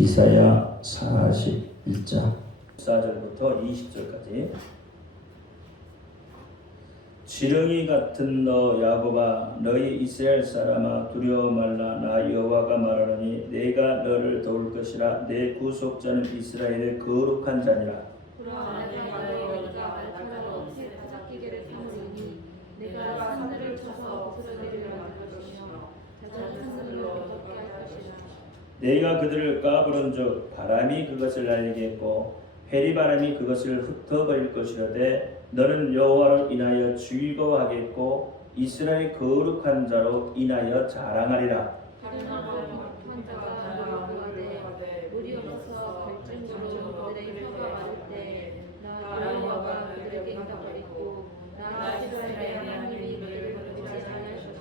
이사야 41장 14절부터 20절까지. 지렁이 같은 너 야곱아, 너희 이스라엘 사람아, 두려워 말라. 나 여호와가 말하노니 내가 너를 도울 것이라. 내 구속자는 이스라엘의 거룩한 자니라. 내가 하늘을 쳐서 부서지리라 할 것이며 잦은 하늘로 덮게 할 것이라. 내가 그들을 까부른즉 바람이 그것을 날리게 했고 회리바람이 그것을 흩어버릴 것이로되 너는 여호와를 인하여 즐거워하겠고 이스라엘 거룩한 자로 인하여 자랑하리라. 물이 없어서 갈증으로 그들에게 말할 때 나 여호와가 그들에게 응답하리고 나 이스라엘의 하나님이 그들을 버리지 아니할 것이라.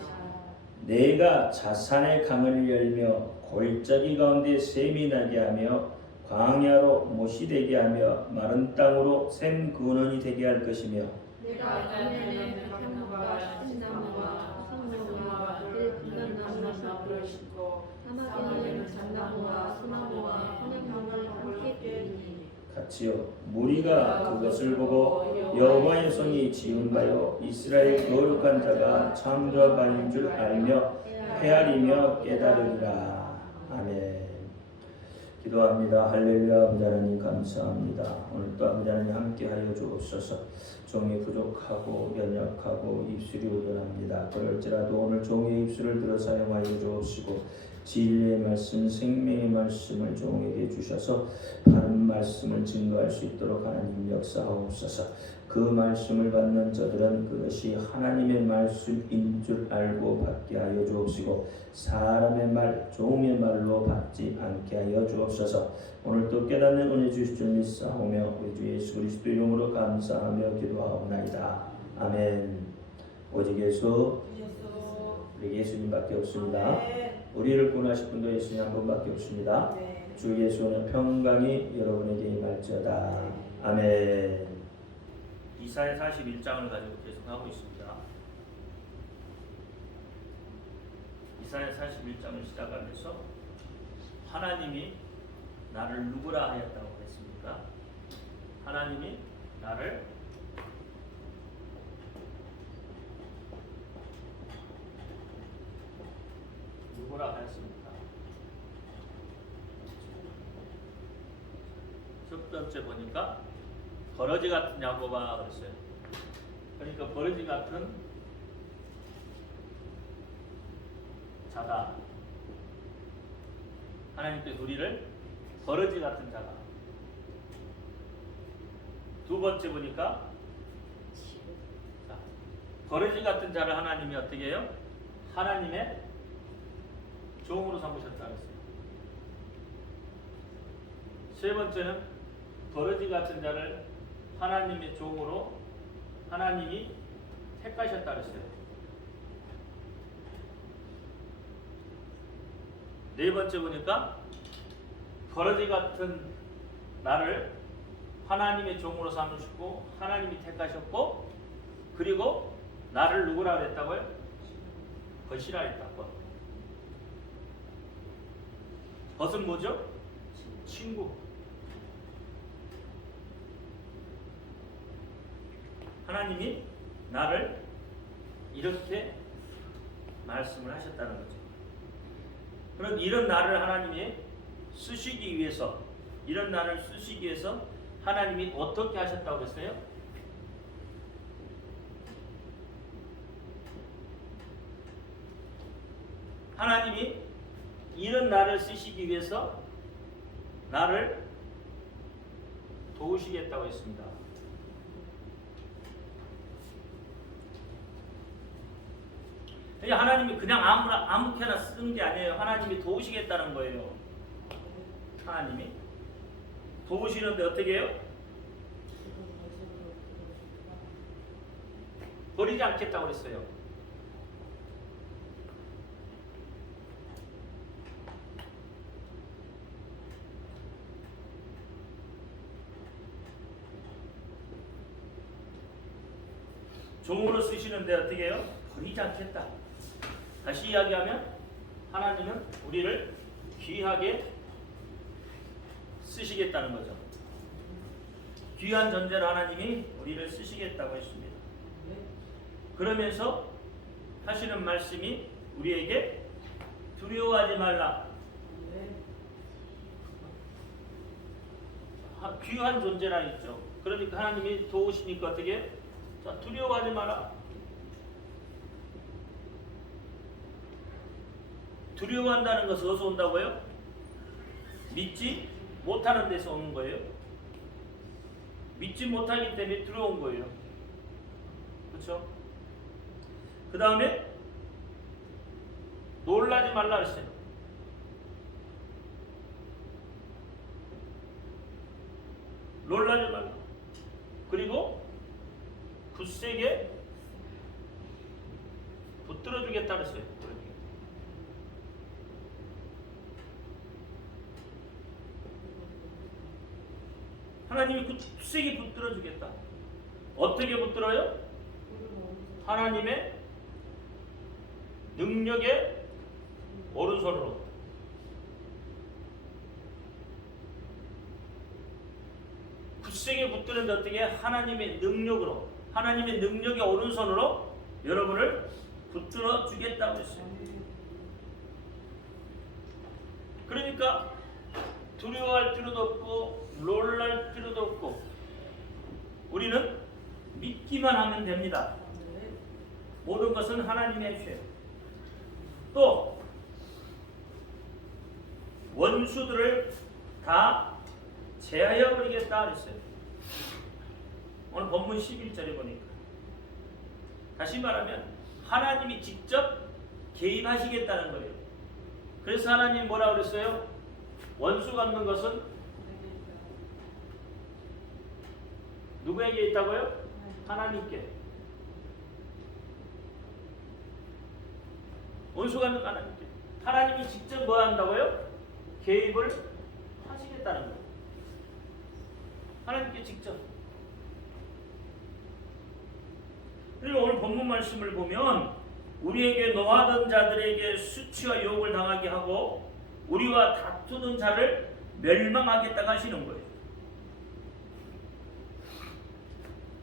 내가 자산의 강을 열며 골짜기 가운데 샘이 나게 하며 광야로 못이 되게 하며 마른 땅으로 샘 근원이 되게 할 것이며 내가 그네는 향나무와 신나무와 성나무와 들분란나무와 꿀을 심고 사막에는 잣나무와 소나무와 황양나무를 함께 기르니 같이요 무리가 그것을 보고 여호와의 손이 지은 바요 이스라엘 거룩한 자가 창조반인 줄 알며 헤아리며 깨달으리라. 아멘. 기도합니다. 할렐루야. 아버지 하나님 감사합니다. 오늘도 아버지 하나님 함께하여 주옵소서. 종이 부족하고 연약하고 입술이 우둔합니다. 그럴지라도 오늘 종의 입술을 들어 사용하여 주옵시고 진리의 말씀, 생명의 말씀을 종에게 주셔서 바른 말씀을 증거할 수 있도록 하나님 역사하옵소서. 그 말씀을 받는 저들은 그것이 하나님의 말씀인 줄 알고 받게 하여 주옵시고 사람의 말, 종의 말로 받지 않게 하여 주옵소서. 오늘도 깨닫는 은혜 주실 줄 믿사오며 우리 주 예수 그리스도 이름으로 감사하며 기도하옵나이다. 아멘. 오직 예수, 우리 예수님밖에 없습니다. 우리를 구원하실 분도 예수님 한 분밖에 없습니다. 주 예수는 평강이 여러분에게 임할지어다. 아멘. 이사야 41장을 가지고 계속하고 있습니다. 이사야 41장을 시작하면서 하나님이 나를 누구라 하였다고 했습니까? 하나님이 나를 누구라 하였습니까? 첫 번째 보니까 버러지 같은 야곱아 그랬어요. 그러니까 버러지 같은 자다. 하나님께서 우리를 버러지 같은 자다. 두 번째 보니까 자, 버러지 같은 자를 하나님이 어떻게 해요? 하나님의 종으로 삼으셨다 그랬어요. 세 번째는 버러지 같은 자를 하나님의 종으로 하나님이 택하셨다 그랬어요. 네 번째 보니까 버러지 같은 나를 하나님의 종으로 삼으시고 하나님이 택하셨고 그리고 나를 누구라 그랬다고요? 벗이라 했다고. 벗은 뭐죠? 친구. 하나님이 나를 이렇게 말씀을 하셨다는 거죠. 그럼 이런 나를 하나님이 쓰시기 위해서 이런 나를 쓰시기 위해서 하나님이 어떻게 하셨다고 했어요? 하나님이 이런 나를 쓰시기 위해서 나를 도우시겠다고 했습니다. 하나님이 그냥 아무렇게나 쓰는 게 아니에요. 하나님이 도우시겠다는 거예요. 하나님이 도우시는데 어떻게 해요? 버리지 않겠다고 그랬어요. 종으로 쓰시는데 어떻게 해요? 버리지 않겠다. 다시 이야기하면 하나님은 우리를 귀하게 쓰시겠다는 거죠. 귀한 존재로 하나님이 우리를 쓰시겠다고 했습니다. 그러면서 하시는 말씀이 우리에게 두려워하지 말라. 귀한 존재라 했죠. 그러니까 하나님이 도우시니까 어떻게? 자, 두려워하지 마라. 두려워한다는 것은 어디서 온다고요? 믿지 못하는 데서 오는 거예요. 믿지 못하기 때문에 두려운 거예요. 그렇죠? 그 다음에 놀라지 말라 그랬어요. 놀라지 말라. 그리고 굳세게 붙들어 주겠다 그랬어요. 하나님이 굳세게 붙들어 주겠다. 어떻게 붙들어요? 하나님의 능력의 오른손으로. 굳세게 붙드는데 어떻게? 하나님의 능력으로, 하나님의 능력의 오른손으로 여러분을 붙들어 주겠다고 했어요. 그러니까 두려워할 필요도 없고 놀랄 필요도 없고 우리는 믿기만 하면 됩니다. 모든 것은 하나님의 죄. 또 원수들을 다 제하여 버리겠다 그랬어요. 오늘 본문 11절에 보니까 다시 말하면 하나님이 직접 개입하시겠다는 거예요. 그래서 하나님이 뭐라고 그랬어요? 원수 갚는 것은 누구에게 있다고요? 하나님께. 원수 갚는 하나님께. 하나님이 직접 뭐 한다고요? 개입을 하시겠다는 거예요. 하나님께 직접. 그리고 오늘 본문 말씀을 보면 우리에게 노하던 자들에게 수치와 유혹을 당하게 하고 우리와 다투던 자를 멸망하겠다고 하시는 거예요.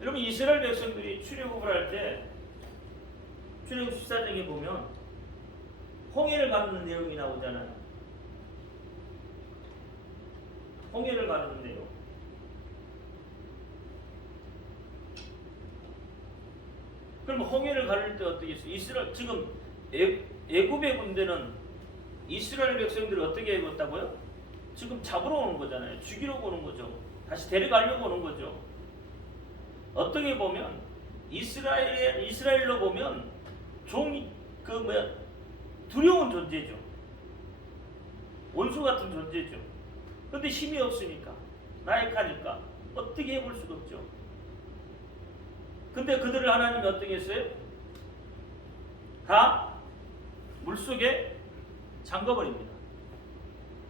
여러분 이스라엘 백성들이 출애굽을 할 때 출애굽 14장에 보면 홍해를 가르는 내용이 나오잖아요. 홍해를 가르는 내용. 그럼 홍해를 가를 때 어떻게 했어요? 이스라엘 지금 애굽의 군대는 이스라엘 백성들을 어떻게 해봤다고요? 지금 잡으러 오는 거잖아요. 죽이려고 오는 거죠. 다시 데려가려고 오는 거죠. 어떻게 보면 이스라엘로 보면 두려운 존재죠. 원수 같은 존재죠. 그런데 힘이 없으니까 나약하니까 어떻게 해볼 수가 없죠. 근데 그들을 하나님이 어떻게 했어요? 다 물속에 잠궈버립니다.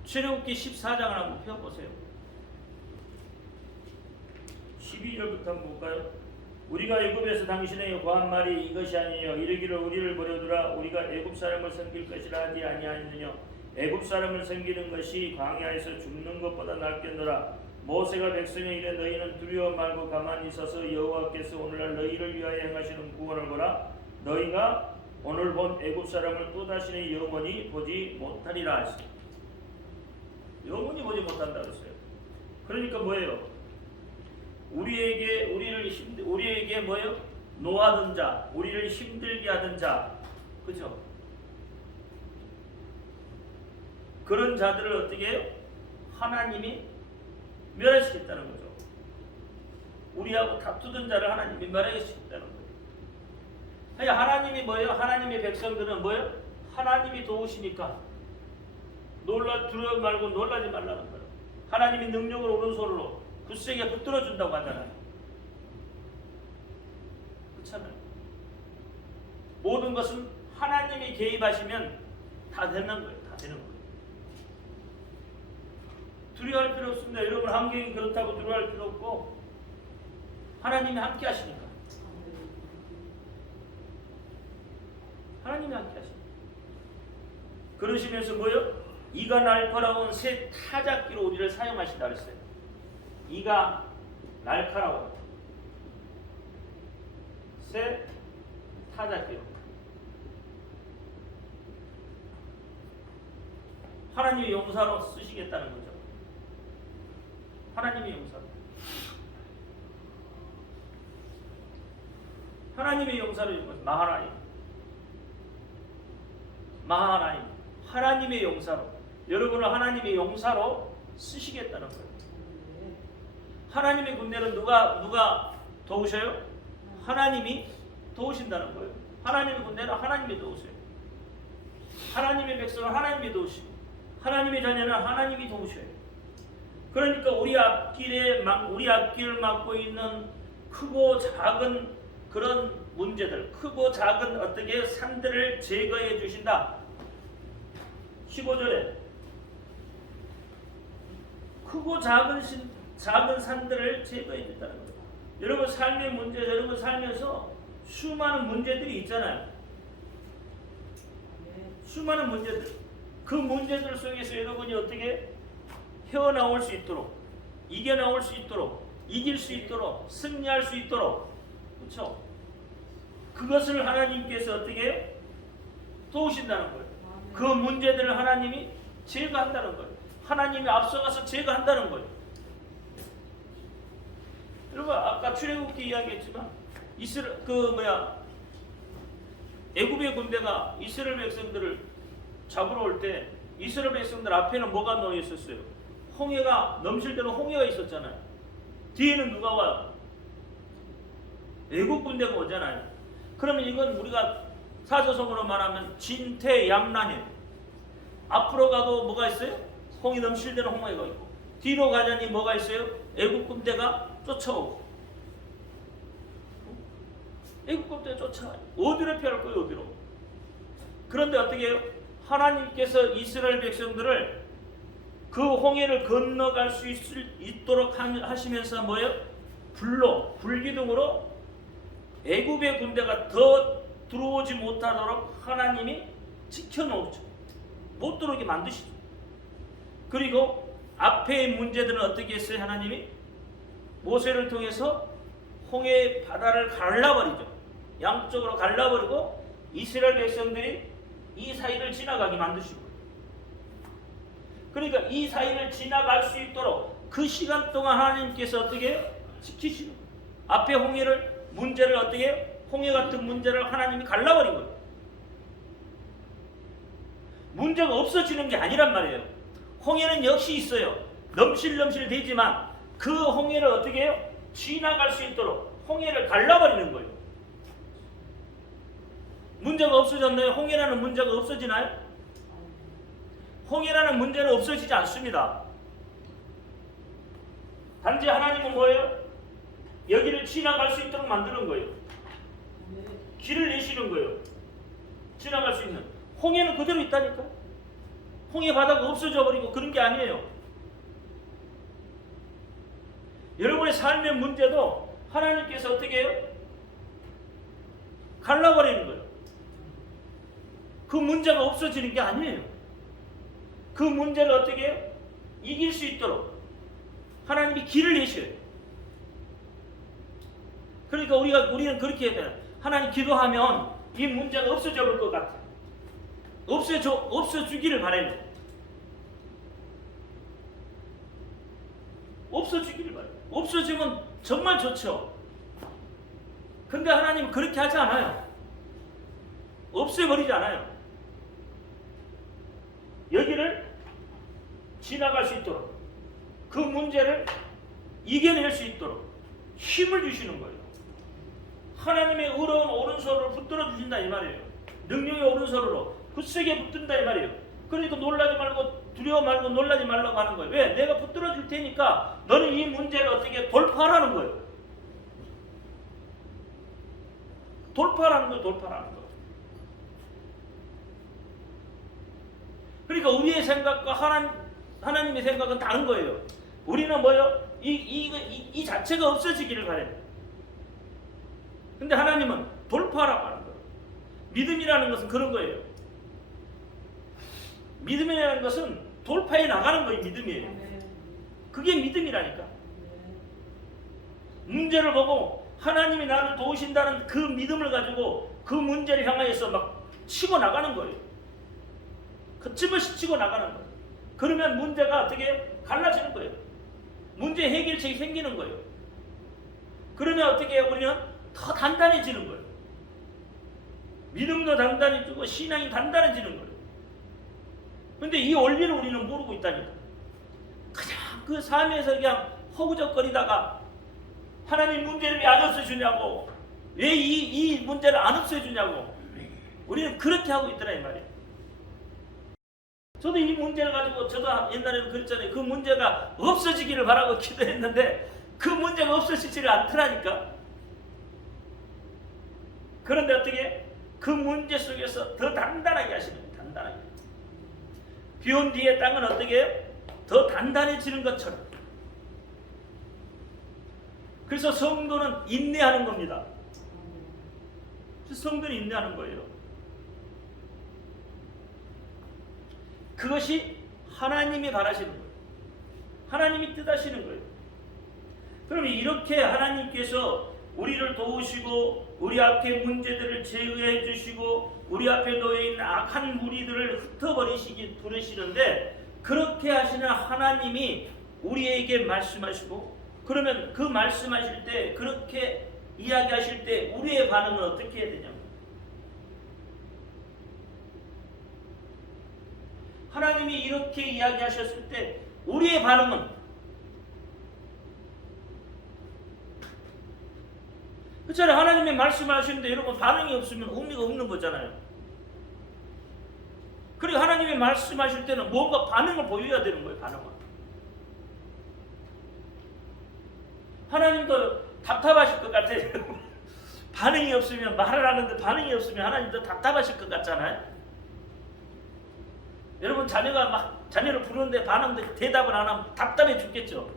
출애굽기 14장을 한번 펴보세요. 12절부터 한번 볼까요? 우리가 애굽에서 당신에게 고한 말이 이것이 아니뇨. 이르기를 우리를 버려두라. 우리가 애굽 사람을 섬길 것이라 하지 아니하느뇨. 애굽 사람을 섬기는 것이 광야에서 죽는 것보다 낫겠노라. 모세가 백성에 이르되 너희는 두려워 말고 가만히 있어서 여호와께서 오늘날 너희를 위하여 행하시는 구원을 보라. 너희가 오늘 본 애굽 사람을 또다시 영원히 보지 못하리라 하시오. 영원히 보지 못한다 그랬어요. 그러니까 뭐예요? 우리에게 뭐예요? 노하던 자, 우리를 힘들게 하던 자, 그죠? 그런 자들을 어떻게 해요? 하나님이 멸하시겠다는 거죠. 우리하고 다투던 자를 하나님이 멸하시겠다는 거예요. 하나님이 뭐예요? 하나님의 백성들은 뭐예요? 하나님이 도우시니까 두려워 말고 놀라지 말라는 거예요. 하나님이 능력으로 오른손으로 굳세게 붙들어 준다고 하잖아요. 그렇잖아요. 모든 것은 하나님이 개입하시면 다 되는 거예요. 다 되는 거예요. 두려워할 필요 없습니다. 여러분 환경이 그렇다고 두려워할 필요 없고 하나님이 함께 하시니까. 하나님이 함께 하시니까. 그러시면서 뭐요? 이가 날카로운 새 타작기로 우리를 사용하신다 그랬어요. 이가 날카로운 새 타작기로. 하나님의 용사로 쓰시겠다는 거죠. 하나님의 용사로. 하나님의 용사로 이건 마하나임. 마하나임. 하나님의 용사로. 여러분을 하나님의 용사로 쓰시겠다는 거예요. 하나님의 군대는 누가 도우셔요? 하나님이 도우신다는 거예요. 하나님의 군대는 하나님이 도우세요. 하나님의 백성은 하나님이 도우시고 하나님의 자녀는 하나님이 도우셔요. 그러니까 우리 앞길을 막고 있는 크고 작은 그런 문제들, 크고 작은 어떻게 산들을 제거해 주신다. 15절에 크고 작은 산들을 제거해 준다는 거예요. 여러분 삶의 문제, 여러분 살면서 수많은 문제들이 있잖아요. 수많은 문제들. 그 문제들 속에서 여러분이 어떻게 헤어나올 수 있도록, 이겨나올 수 있도록, 이길 수 있도록, 승리할 수 있도록, 그렇죠? 그것을 하나님께서 어떻게 도우신다는 거예요. 그 문제들을 하나님이 제거한다는 거예요. 하나님이 앞서가서 제거한다는 거예요. 여러분 아까 출애굽기 이야기했지만 애굽의 군대가 이스라엘 백성들을 잡으러 올 때 이스라엘 백성들 앞에는 뭐가 놓여 있었어요? 홍해가 넘실대로 홍해가 있었잖아요. 뒤에는 누가 와요? 애국 군대가 오잖아요. 그러면 이건 우리가 사조성어로 말하면 진퇴양난이에요. 앞으로 가도 뭐가 있어요? 홍해 넘실대로 홍해가 있고 뒤로 가자니 뭐가 있어요? 애국 군대가 쫓아오고 애국 군대가 쫓아와요. 어디로 피할 거예요? 어디로? 그런데 어떻게 해요? 하나님께서 이스라엘 백성들을 그 홍해를 건너갈 수 있도록 하시면서 뭐예요? 불기둥으로 애굽의 군대가 더 들어오지 못하도록 하나님이 지켜놓죠. 못 들어오게 만드시죠. 그리고 앞의 문제들은 어떻게 했어요? 하나님이 모세를 통해서 홍해 바다를 갈라버리죠. 양쪽으로 갈라버리고 이스라엘 백성들이 이 사이를 지나가게 만드시고, 그러니까 이 사이를 지나갈 수 있도록 그 시간 동안 하나님께서 어떻게 지키시는 거예요. 앞에 문제를 어떻게 홍해 같은 문제를 하나님이 갈라버린 거예요. 문제가 없어지는 게 아니란 말이에요. 홍해는 역시 있어요. 넘실넘실 되지만 그 홍해를 어떻게 해요? 지나갈 수 있도록 홍해를 갈라버리는 거예요. 문제가 없어졌나요? 홍해라는 문제가 없어지나요? 홍해라는 문제는 없어지지 않습니다. 단지 하나님은 뭐예요? 여기를 지나갈 수 있도록 만드는 거예요. 길을 내시는 거예요. 지나갈 수 있는. 홍해는 그대로 있다니까. 홍해 바다가 없어져 버리고 그런 게 아니에요. 여러분의 삶의 문제도 하나님께서 어떻게 해요? 갈라버리는 거예요. 그 문제가 없어지는 게 아니에요. 그 문제를 어떻게 해요? 이길 수 있도록 하나님이 길을 내셔요. 그러니까 우리는 그렇게 해야 돼요. 하나님 기도하면 이 문제가 없어져 볼 것 같아요. 없어지기를 바라요. 없어지기를 바라요. 없어지면 정말 좋죠. 근데 하나님은 그렇게 하지 않아요. 없애버리지 않아요. 여기를 지나갈 수 있도록 그 문제를 이겨낼 수 있도록 힘을 주시는 거예요. 하나님의 의로운 오른손으로 붙들어 주신다 이 말이에요. 능력의 오른손으로 굳세게 붙든다 이 말이에요. 그러니까 놀라지 말고 두려워 말고 놀라지 말라고 하는 거예요. 왜? 내가 붙들어 줄 테니까 너는 이 문제를 어떻게 돌파하라는 거예요. 돌파하라는 거예요. 돌파하라는 거예요. 그러니까 우리의 생각과 하나님의 생각은 다른 거예요. 우리는 뭐요? 이 자체가 없어지기를 바래요. 근데 하나님은 돌파하라고 하는 거예요. 믿음이라는 것은 그런 거예요. 믿음이라는 것은 돌파해 나가는 거예요. 믿음이에요. 그게 믿음이라니까. 문제를 보고 하나님이 나를 도우신다는 그 믿음을 가지고 그 문제를 향하여서 막 치고 나가는 거예요. 거침없이 치고 나가는 거예요. 그러면 문제가 어떻게 갈라지는 거예요. 문제 해결책이 생기는 거예요. 그러면 어떻게 해요? 우리는 더 단단해지는 거예요. 믿음도 단단해지고 신앙이 단단해지는 거예요. 근데 이 원리를 우리는 모르고 있다니까. 그냥 그 삶에서 그냥 허우적거리다가 하나님 문제를 왜 안 없애주냐고, 왜 이 문제를 안 없애주냐고, 우리는 그렇게 하고 있더라 이 말이에요. 저도 이 문제를 가지고 저도 옛날에는 그랬잖아요. 그 문제가 없어지기를 바라고 기도했는데 그 문제가 없어지지를 않더라니까. 그런데 어떻게 그 문제 속에서 더 단단하게 하시는 거예요. 단단하게. 비온 뒤에 땅은 어떻게 더 단단해지는 것처럼. 그래서 성도는 인내하는 겁니다. 성도는 인내하는 거예요. 그것이 하나님이 바라시는 거예요. 하나님이 뜻하시는 거예요. 그럼 이렇게 하나님께서 우리를 도우시고 우리 앞에 문제들을 제어해 주시고 우리 앞에 놓여있는 악한 무리들을 흩어버리시기 부르시는데, 그렇게 하시는 하나님이 우리에게 말씀하시고, 그러면 그 말씀하실 때, 그렇게 이야기하실 때 우리의 반응은 어떻게 해야 되냐고. 하나님이 이렇게 이야기하셨을 때 우리의 반응은, 그렇잖아요. 하나님이 말씀하시는데 여러분 반응이 없으면 의미가 없는 거잖아요. 그리고 하나님이 말씀하실 때는 뭔가 반응을 보여야 되는 거예요. 반응을. 하나님도 답답하실 것 같아요. 반응이 없으면, 말을 하는데 반응이 없으면 하나님도 답답하실 것 같잖아요. 여러분 자녀가 막 자녀를 부르는데 대답을 안 하면 답답해 죽겠죠.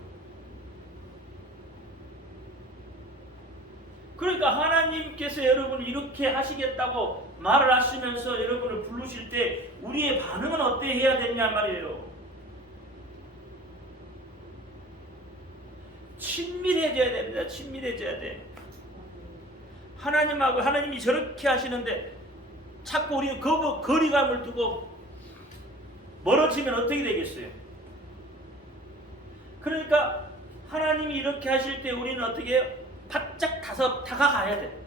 그러니까 하나님께서 여러분을 이렇게 하시겠다고 말을 하시면서 여러분을 부르실 때 우리의 반응은 어떻게 해야 되냐 말이에요. 친밀해져야 됩니다. 친밀해져야 돼. 하나님하고, 하나님이 저렇게 하시는데 자꾸 우리는 거리감을 두고 멀어지면 어떻게 되겠어요? 그러니까 하나님이 이렇게 하실 때 우리는 어떻게 해요? 바짝 다가가야 돼.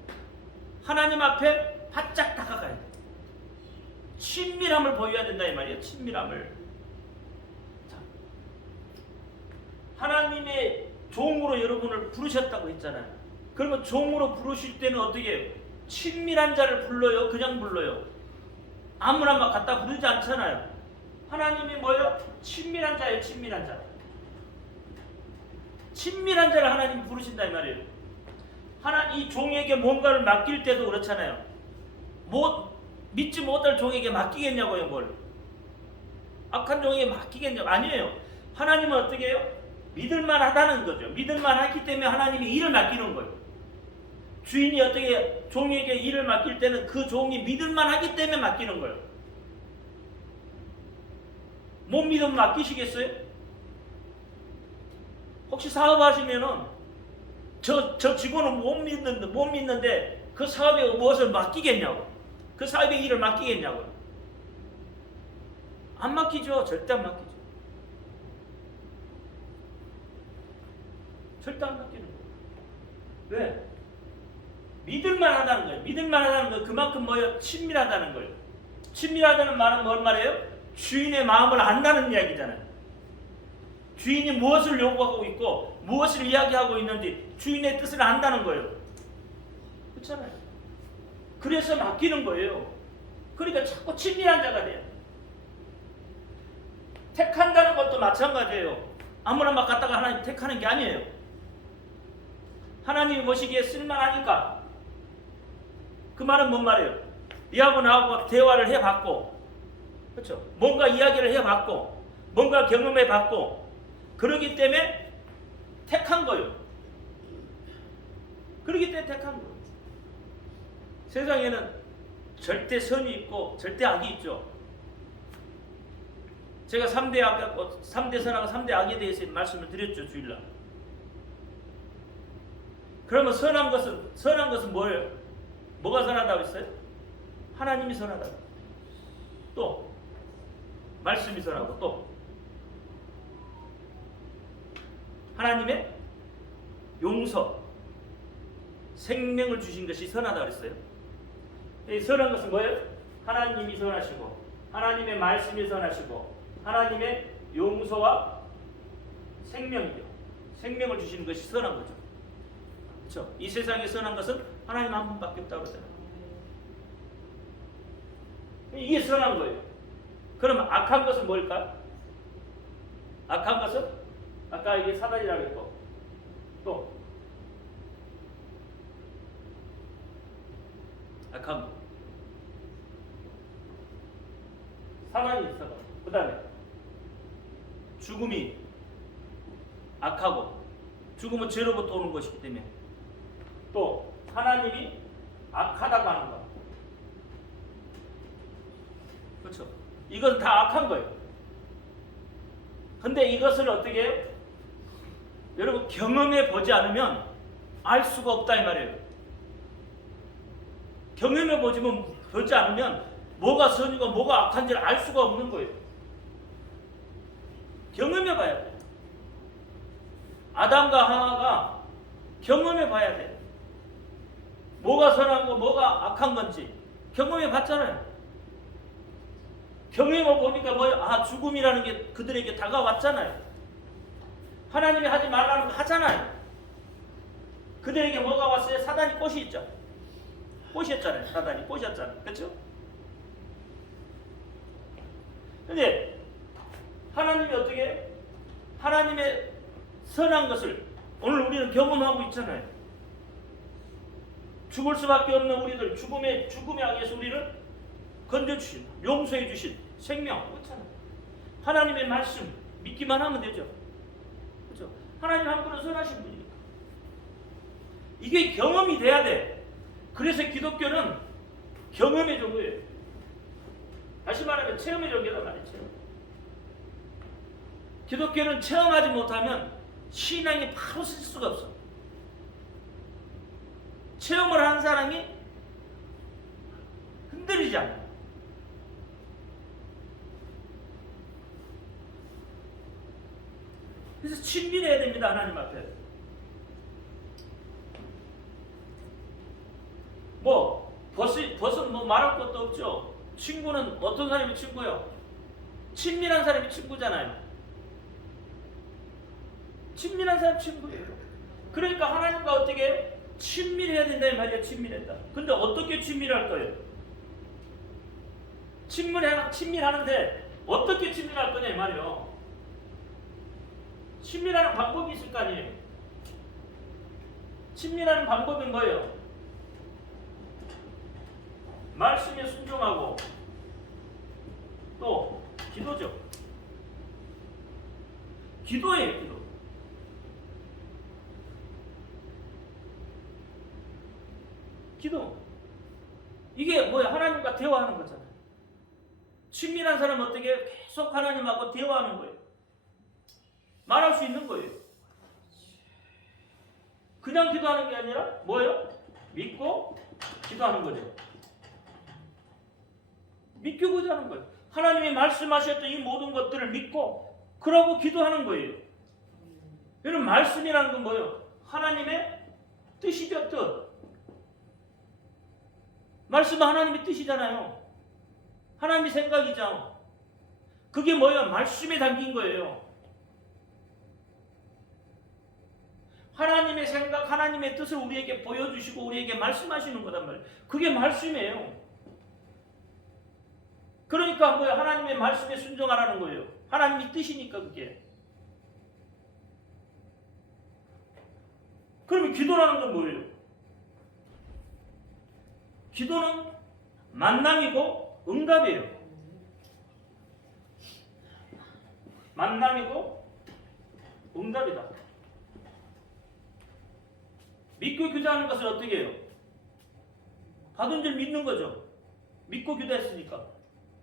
하나님 앞에 바짝 다가가야 돼. 친밀함을 보여야 된다 이 말이에요. 친밀함을. 자, 하나님의 종으로 여러분을 부르셨다고 했잖아요. 그러면 종으로 부르실 때는 어떻게 해요? 친밀한 자를 불러요? 그냥 불러요? 아무나 막 갖다 부르지 않잖아요. 하나님이 뭐예요? 친밀한 자예요. 친밀한 자. 친밀한 자를 하나님이 부르신다 이 말이에요. 이 종에게 뭔가를 맡길 때도 그렇잖아요. 믿지 못할 종에게 맡기겠냐고요, 뭘? 악한 종에게 맡기겠냐고. 아니에요. 하나님은 어떻게 해요? 믿을만 하다는 거죠. 믿을만 하기 때문에 하나님이 일을 맡기는 거예요. 주인이 어떻게 종에게 일을 맡길 때는 그 종이 믿을만 하기 때문에 맡기는 거예요. 못 믿으면 맡기시겠어요? 혹시 사업하시면은 저 직원은 못 믿는데 그 사업에 무엇을 맡기겠냐고. 그 사업의 일을 맡기겠냐고. 안 맡기죠. 절대 안 맡기죠. 절대 안 맡기는 거예요. 왜? 믿을만 하다는 거예요. 믿을만 하다는 건 그만큼 뭐예요? 친밀하다는 거예요. 친밀하다는 말은 뭔 말이에요? 주인의 마음을 안다는 이야기잖아요. 주인이 무엇을 요구하고 있고 무엇을 이야기하고 있는지 주인의 뜻을 안다는 거예요. 그렇잖아요. 그래서 맡기는 거예요. 그러니까 자꾸 친밀한 자가 돼요. 택한다는 것도 마찬가지예요. 아무나 막 갖다가 하나님 택하는 게 아니에요. 하나님이 보시기에 쓸만하니까. 그 말은 뭔 말이에요? 니하고 나하고 대화를 해봤고, 그렇죠? 뭔가 이야기를 해봤고, 뭔가 경험해봤고, 그러기 때문에 택한 거예요. 그러기 때문에 택한 거예요. 세상에는 절대 선이 있고 절대 악이 있죠. 제가 3대 선악과 3대 악에 대해서 말씀을 드렸죠, 주일날. 그러면 선한 것은 뭐예요? 뭐가 선하다고 했어요? 하나님이 선하다고. 또 말씀이 선하고, 또 하나님의 용서, 생명을 주신 것이 선하다고 했어요. 이 선한 것은 뭐예요? 하나님이 선하시고, 하나님의 말씀이 선하시고, 하나님의 용서와 생명이죠. 생명을 주시는 것이 선한 거죠. 그렇죠? 이 세상에 선한 것은 하나님 한 분밖에 없다고 그러잖아요. 이게 선한 거예요. 그러면 악한 것은 뭘까? 악한 것은 아까 이게 사단이라고 했고, 또 악한 것, 사단이 있어. 그 다음에 죽음이 악하고, 죽음은 죄로부터 오는 것이기 때문에, 또 하나님이 악하다고 하는 것. 그렇죠? 이건 다 악한 거예요. 근데 이것을 어떻게 해요? 여러분, 경험해 보지 않으면 알 수가 없다 이 말이에요. 경험해 보지 않으면 뭐가 선이고 뭐가 악한지를 알 수가 없는 거예요. 경험해 봐야 돼. 아담과 하와가 경험해 봐야 돼. 뭐가 선한 거, 뭐가 악한 건지 경험해 봤잖아요. 경험해 보니까 뭐예요? 아, 죽음이라는 게 그들에게 다가왔잖아요. 하나님이 하지 말라는 거 하잖아요. 그들에게 뭐가 왔어요? 사단이 꽃이 있죠. 꽃이었잖아요. 사단이 꽃이었잖아요. 그렇죠? 근데 하나님이 어떻게 해요? 하나님의 선한 것을 오늘 우리는 경험하고 있잖아요. 죽을 수밖에 없는 우리들, 죽음의 악에서 우리를 건져주신, 용서해 주신 생명, 그렇잖아요. 하나님의 말씀 믿기만 하면 되죠. 그렇죠? 하나님 한 분은 선하신 분이니까. 이게 경험이 돼야 돼. 그래서 기독교는 경험의 종교예요. 다시 말하면 체험의 종교란 말이죠. 기독교는 체험하지 못하면 신앙이 바로 쓸 수가 없어. 체험을 한 사람이 흔들리지 않아요. 그래서 친밀해야 됩니다. 하나님 앞에. 벗은 말할 것도 없죠. 친구는 어떤 사람이 친구예요? 친밀한 사람이 친구잖아요. 친밀한 사람이 친구예요. 그러니까 하나님과 어떻게 해요? 친밀해야 된다 이 말이야. 친밀했다. 근데 어떻게 친밀할 거예요? 친밀하는데 어떻게 친밀할 거냐 이 말이에요. 친밀하는 방법이 있을 거 아니에요. 친밀하는 방법은 뭐예요? 말씀에 순종하고, 또 기도죠. 기도예요. 기도. 기도. 이게 뭐야? 하나님과 대화하는 거잖아요. 친밀한 사람은 어떻게 계속 하나님하고 대화하는 거예요. 말할 수 있는 거예요. 그냥 기도하는 게 아니라 뭐예요? 믿고 기도하는 거죠. 믿고 기도하는 거예요. 하나님이 말씀하셨던 이 모든 것들을 믿고 그러고 기도하는 거예요. 여러분, 말씀이라는 건 뭐예요? 하나님의 뜻이죠. 뜻. 말씀은 하나님의 뜻이잖아요. 하나님의 생각이죠. 그게 뭐예요? 말씀에 담긴 거예요. 하나님의 생각, 하나님의 뜻을 우리에게 보여주시고 우리에게 말씀하시는 거단 말이에요. 그게 말씀이에요. 그러니까 뭐예요? 하나님의 말씀에 순종하라는 거예요. 하나님의 뜻이니까 그게. 그러면 기도라는 건 뭐예요? 기도는 만남이고 응답이에요. 만남이고 응답이다. 믿고 기도하는 것을 어떻게 해요? 받은 줄 믿는 거죠. 믿고 기도했으니까.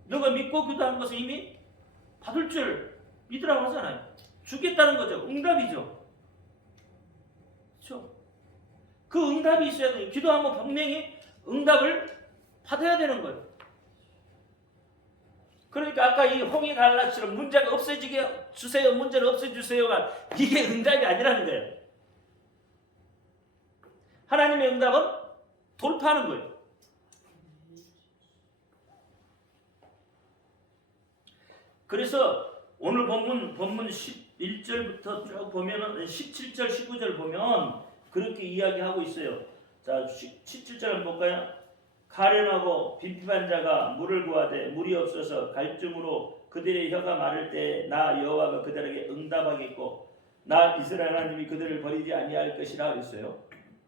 너가 믿고 기도하는 것은 이미 받을 줄 믿으라고 하잖아요. 주겠다는 거죠. 응답이죠. 그렇죠? 그 응답이 있어야 돼요. 기도하면 분명히 응답을 받아야 되는 거예요. 그러니까 아까 이 홍해 갈라처럼 문제가 없어지게 주세요, 문제를 없애주세요가 이게 응답이 아니라는 거예요. 하나님의 응답은 돌파하는 거예요. 그래서 오늘 본문 11절부터 쭉 보면은 17절, 19절 보면 그렇게 이야기하고 있어요. 자, 17절 한번 볼까요? 가련하고 빈핍한 자가 물을 구하되 물이 없어서 갈증으로 그들의 혀가 마를 때 나 여호와가 그들에게 응답하겠고 나 이스라엘 하나님이 그들을 버리지 아니할 것이라 그랬어요.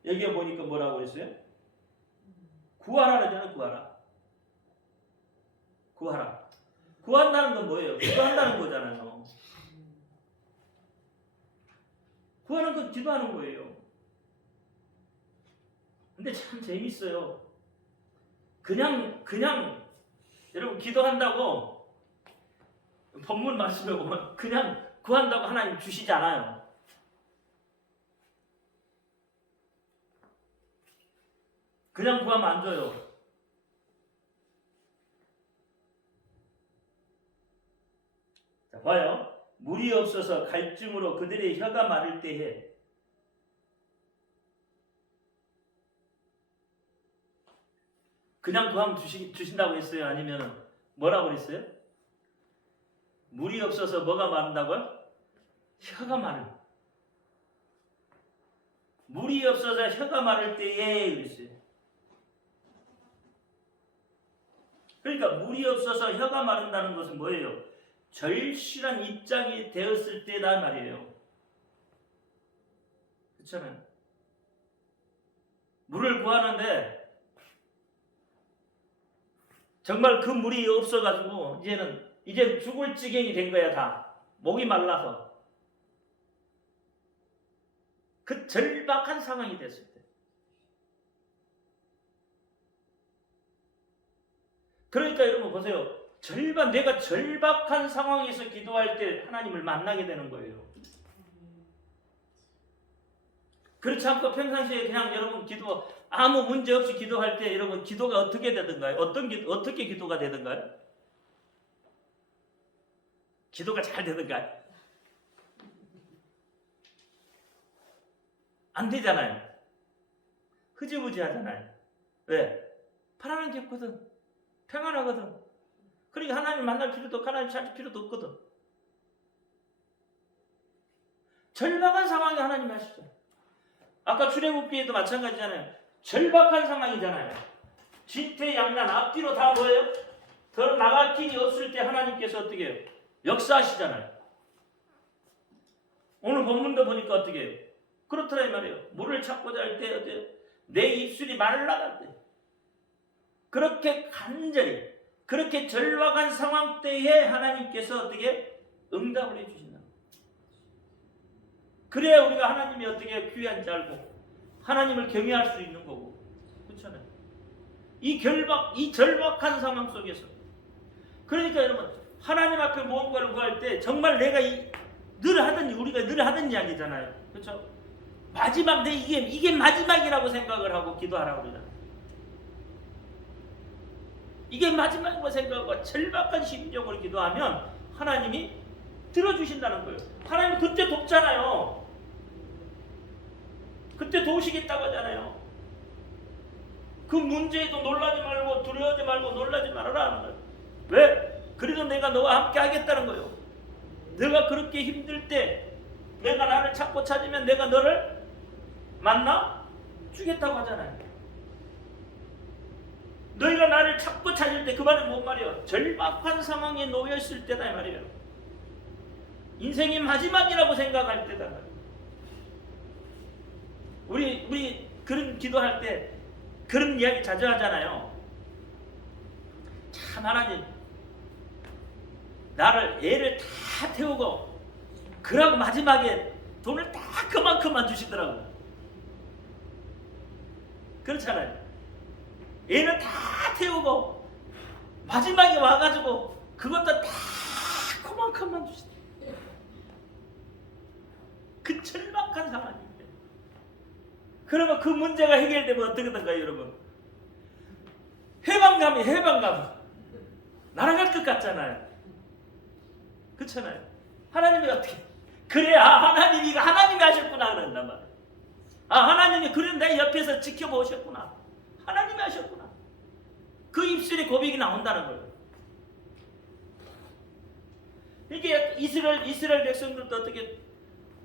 여기에 보니까 뭐라고 그랬어요? 구하라 그러잖아요. 구하라. 구한다는 건 뭐예요? 기도한다는 거잖아요. 구하는 건 기도하는 거예요. 근데 참 재밌어요. 그냥 여러분 기도한다고 본문 말씀에 보면 그냥 구한다고 하나님 주시지 않아요. 그냥 구하면 안 줘요. 자, 봐요. 물이 없어서 갈증으로 그들의 혀가 마를 때에 그냥 구하면 주신다고 했어요? 아니면 뭐라고 그랬어요? 물이 없어서 뭐가 마른다고요? 혀가 마른. 물이 없어서 혀가 마를 때에 그랬어요. 그러니까 물이 없어서 혀가 마른다는 것은 뭐예요? 절실한 입장이 되었을 때다 말이에요. 그렇잖아요. 물을 구하는데 정말 그 물이 없어가지고 이제 죽을 지경이 된 거야. 다 목이 말라서 그 절박한 상황이 됐을 때. 그러니까 여러분 보세요. 내가 절박한 상황에서 기도할 때 하나님을 만나게 되는 거예요. 그렇지 않고 평상시에 그냥 여러분 기도 아무 문제 없이 기도할 때 여러분 기도가 어떻게 되던가요? 어떻게 기도가 되던가요? 기도가 잘 되던가요? 안 되잖아요. 흐지부지 하잖아요. 왜? 편안한 게 없거든. 평안하거든. 그러니까 하나님 만날 필요도 없고 하나님 찾을 필요도 없거든. 절박한 상황에 하나님 하시죠. 아까 출애굽기에도 마찬가지잖아요. 절박한 상황이잖아요. 진퇴양난 앞뒤로 다 뭐예요? 더 나갈 길이 없을 때 하나님께서 어떻게 해요? 역사하시잖아요. 오늘 본문도 보니까 어떻게 해요? 그렇더라 이 말이에요. 물을 찾고자 할 때 내 입술이 말라갈 때 그렇게 간절히 그렇게 절박한 상황 때에 하나님께서 어떻게 응답을 해주신다. 그래야 우리가 하나님이 어떻게 귀한지 알고 하나님을 경외할 수 있는 거고. 그렇잖아요. 이 절박한 상황 속에서. 그러니까 여러분 하나님 앞에 무언가를 구할 때 정말 내가 우리가 늘 하던 이야기잖아요. 그렇죠? 마지막 이게 마지막이라고 생각을 하고 기도하라고 그러잖아요. 이게 마지막이라고 생각하고 절박한 심정으로 기도하면 하나님이 들어주신다는 거예요. 하나님 그때 돕잖아요. 그때 도우시겠다고 하잖아요. 그 문제에도 놀라지 말고 두려워하지 말고 놀라지 말아라 하는 거예요. 왜? 그래도 내가 너와 함께 하겠다는 거예요. 내가 그렇게 힘들 때 내가 나를 찾고 찾으면 내가 너를 만나 주겠다고 하잖아요. 너희가 나를 찾고 찾을 때 그 말은 뭔 말이에요? 절박한 상황에 놓여 있을 때다 이 말이에요. 인생이 마지막이라고 생각할 때다 말이에요. 우리 그런 기도할 때 그런 이야기 자주 하잖아요. 참 하나님 애를 다 태우고 그러고 마지막에 돈을 다 그만큼만 주시더라고요. 그렇잖아요. 애는 다 태우고 마지막에 와가지고 그것도 다 상황인데. 그러면 그 문제가 해결되면 어떻게 될까요, 여러분? 해방감이 날아갈 것 같잖아요. 그렇잖아요. 하나님이 어떻게 그래, 하나님이 이거 하나님이 하셨구나 그런단 말이에요. 하나님이 그래 내 옆에서 지켜보셨구나. 하나님이 하셨구나. 그 입술에 고백이 나온다는 거예요. 이게 이스라엘 백성들도 어떻게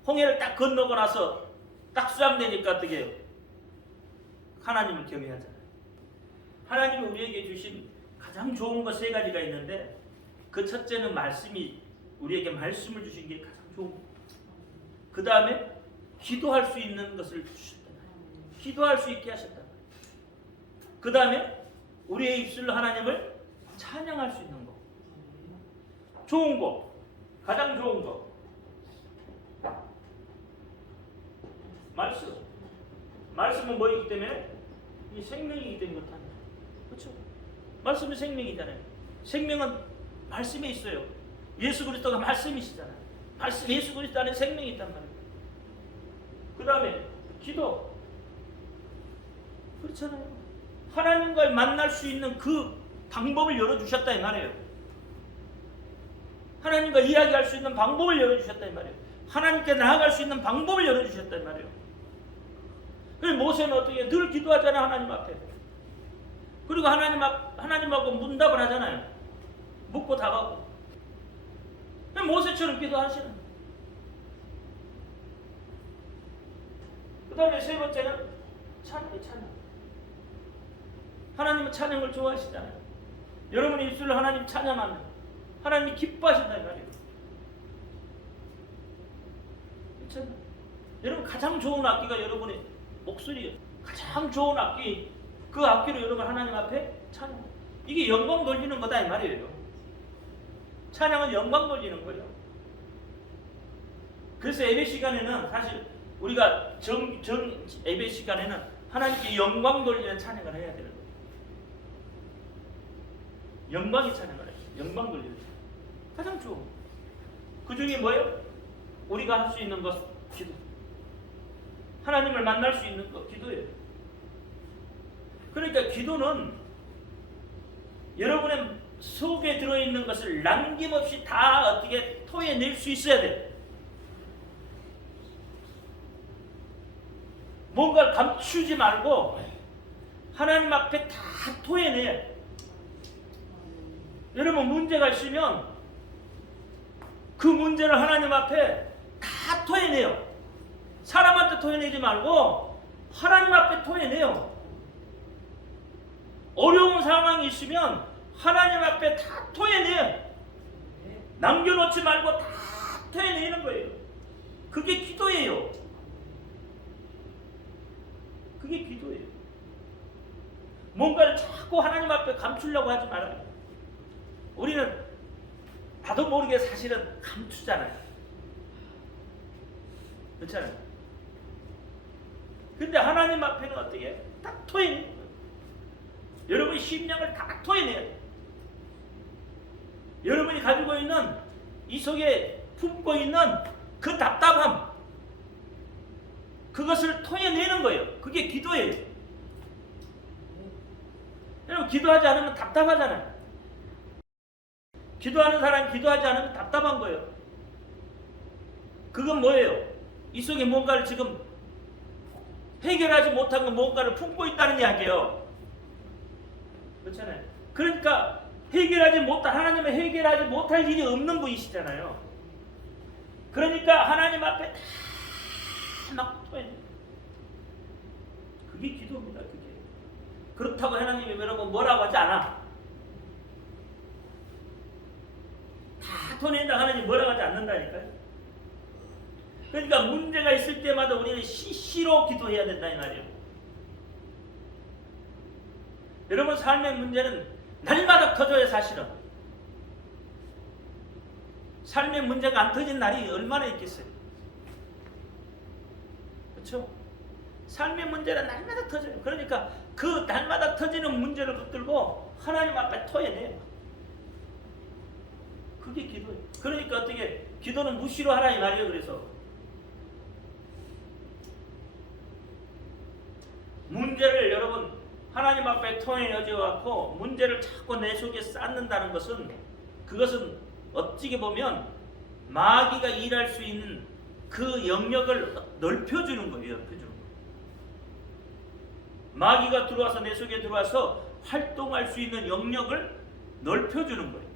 홍해를 딱 건너고 나서 딱 수장되니까 어떻게 해요? 하나님을 경외하잖아요. 하나님이 우리에게 주신 가장 좋은 것 세 가지가 있는데 그 첫째는 우리에게 말씀을 주신 게 가장 좋은 것. 그 다음에 기도할 수 있는 것을 주셨다. 기도할 수 있게 하셨다. 그 다음에 우리의 입술로 하나님을 찬양할 수 있는 것. 좋은 것. 가장 좋은 것. 말씀은 뭐이기 때문에? 이 생명이기 때문에 그렇다는 거예요. 그렇죠? 말씀은 생명이잖아요. 생명은 말씀에 있어요. 예수 그리스도가 말씀이시잖아요. 예수 그리스도 안에 생명이 있단 말이에요. 그 다음에 기도. 그렇잖아요. 하나님과 만날 수 있는 그 방법을 열어주셨다 이 말이에요. 하나님과 이야기할 수 있는 방법을 열어주셨다 이 말이에요. 하나님께 나아갈 수 있는 방법을 열어주셨다 이 말이에요. 그래서 모세는 어떻게 늘 기도하잖아요. 하나님 앞에. 그리고 하나님하고 문답을 하잖아요. 묻고 답하고. 모세처럼 기도하시는 거예요. 그 다음에 세 번째는 찬양. 하나님은 찬양을 좋아하시잖아요. 여러분의 입술로 하나님 찬양하면 하나님이 기뻐하신다 이 말이에요. 그렇잖아요. 여러분 가장 좋은 악기가 여러분의 목소리예요. 가장 좋은 악기, 그 악기로 여러분 하나님 앞에 찬양. 이게 영광 돌리는 거다 이 말이에요. 찬양은 영광 돌리는 거예요. 그래서 예배 시간에는 사실 우리가 예배 시간에는 하나님께 영광 돌리는 찬양을 해야 되는 거예요. 영광의 찬양을 해요. 영광 돌리는 찬양. 가장 좋은. 그 중에 뭐예요? 우리가 할 수 있는 것, 기도. 하나님을 만날 수 있는 것, 기도예요. 그러니까 기도는 여러분의 속에 들어있는 것을 남김없이 다 어떻게 토해낼 수 있어야 돼요. 뭔가를 감추지 말고 하나님 앞에 다 토해내요. 여러분 문제가 있으면 그 문제를 하나님 앞에 다 토해내요. 사람한테 토해내지 말고 하나님 앞에 토해내요. 어려운 상황이 있으면 하나님 앞에 다 토해내요. 남겨놓지 말고 다 토해내는 거예요. 그게 기도예요. 그게 기도예요. 뭔가를 자꾸 하나님 앞에 감추려고 하지 말아요. 우리는 나도 모르게 사실은 감추잖아요. 그렇잖아요. 근데 하나님 앞에는 어떻게 딱 토해내는 거예요. 여러분의 심령을 다 토해내요. 여러분이 가지고 있는 이 속에 품고 있는 그 답답함, 그것을 토해내는 거예요. 그게 기도예요. 여러분 기도하지 않으면 답답하잖아요. 기도하는 사람이 기도하지 않으면 답답한 거예요. 그건 뭐예요? 이 속에 뭔가를 지금 해결하지 못한 건 뭔가를 품고 있다는 이야기예요. 그렇잖아요. 그러니까 하나님은 해결하지 못할 일이 없는 분이시잖아요. 그러니까 하나님 앞에 다 막 토해내요. 그게 기도입니다. 그게. 그렇다고 하나님이 여러분 뭐라고 하지 않아. 다 토해낸다 하나님 뭐라고 하지 않는다니까요. 그러니까 문제가 있을 때마다 우리는 시시로 기도해야 된다 이 말이에요. 여러분 삶의 문제는 날마다 터져요. 사실은 삶의 문제가 안 터진 날이 얼마나 있겠어요. 그렇죠? 삶의 문제는 날마다 터져요. 그러니까 그 날마다 터지는 문제를 붙들고 하나님 앞에 토해내요. 그게 기도예요. 그러니까 어떻게 기도는 무시로 하라 이 말이에요. 그래서 하나님 앞에 토해내져 갖고 문제를 자꾸 내 속에 쌓는다는 것은, 그것은 어찌게 보면 마귀가 일할 수 있는 그 영역을 넓혀주는 거예요. 넓혀주는 거예요. 마귀가 들어와서 내 속에 들어와서 활동할 수 있는 영역을 넓혀주는 거예요.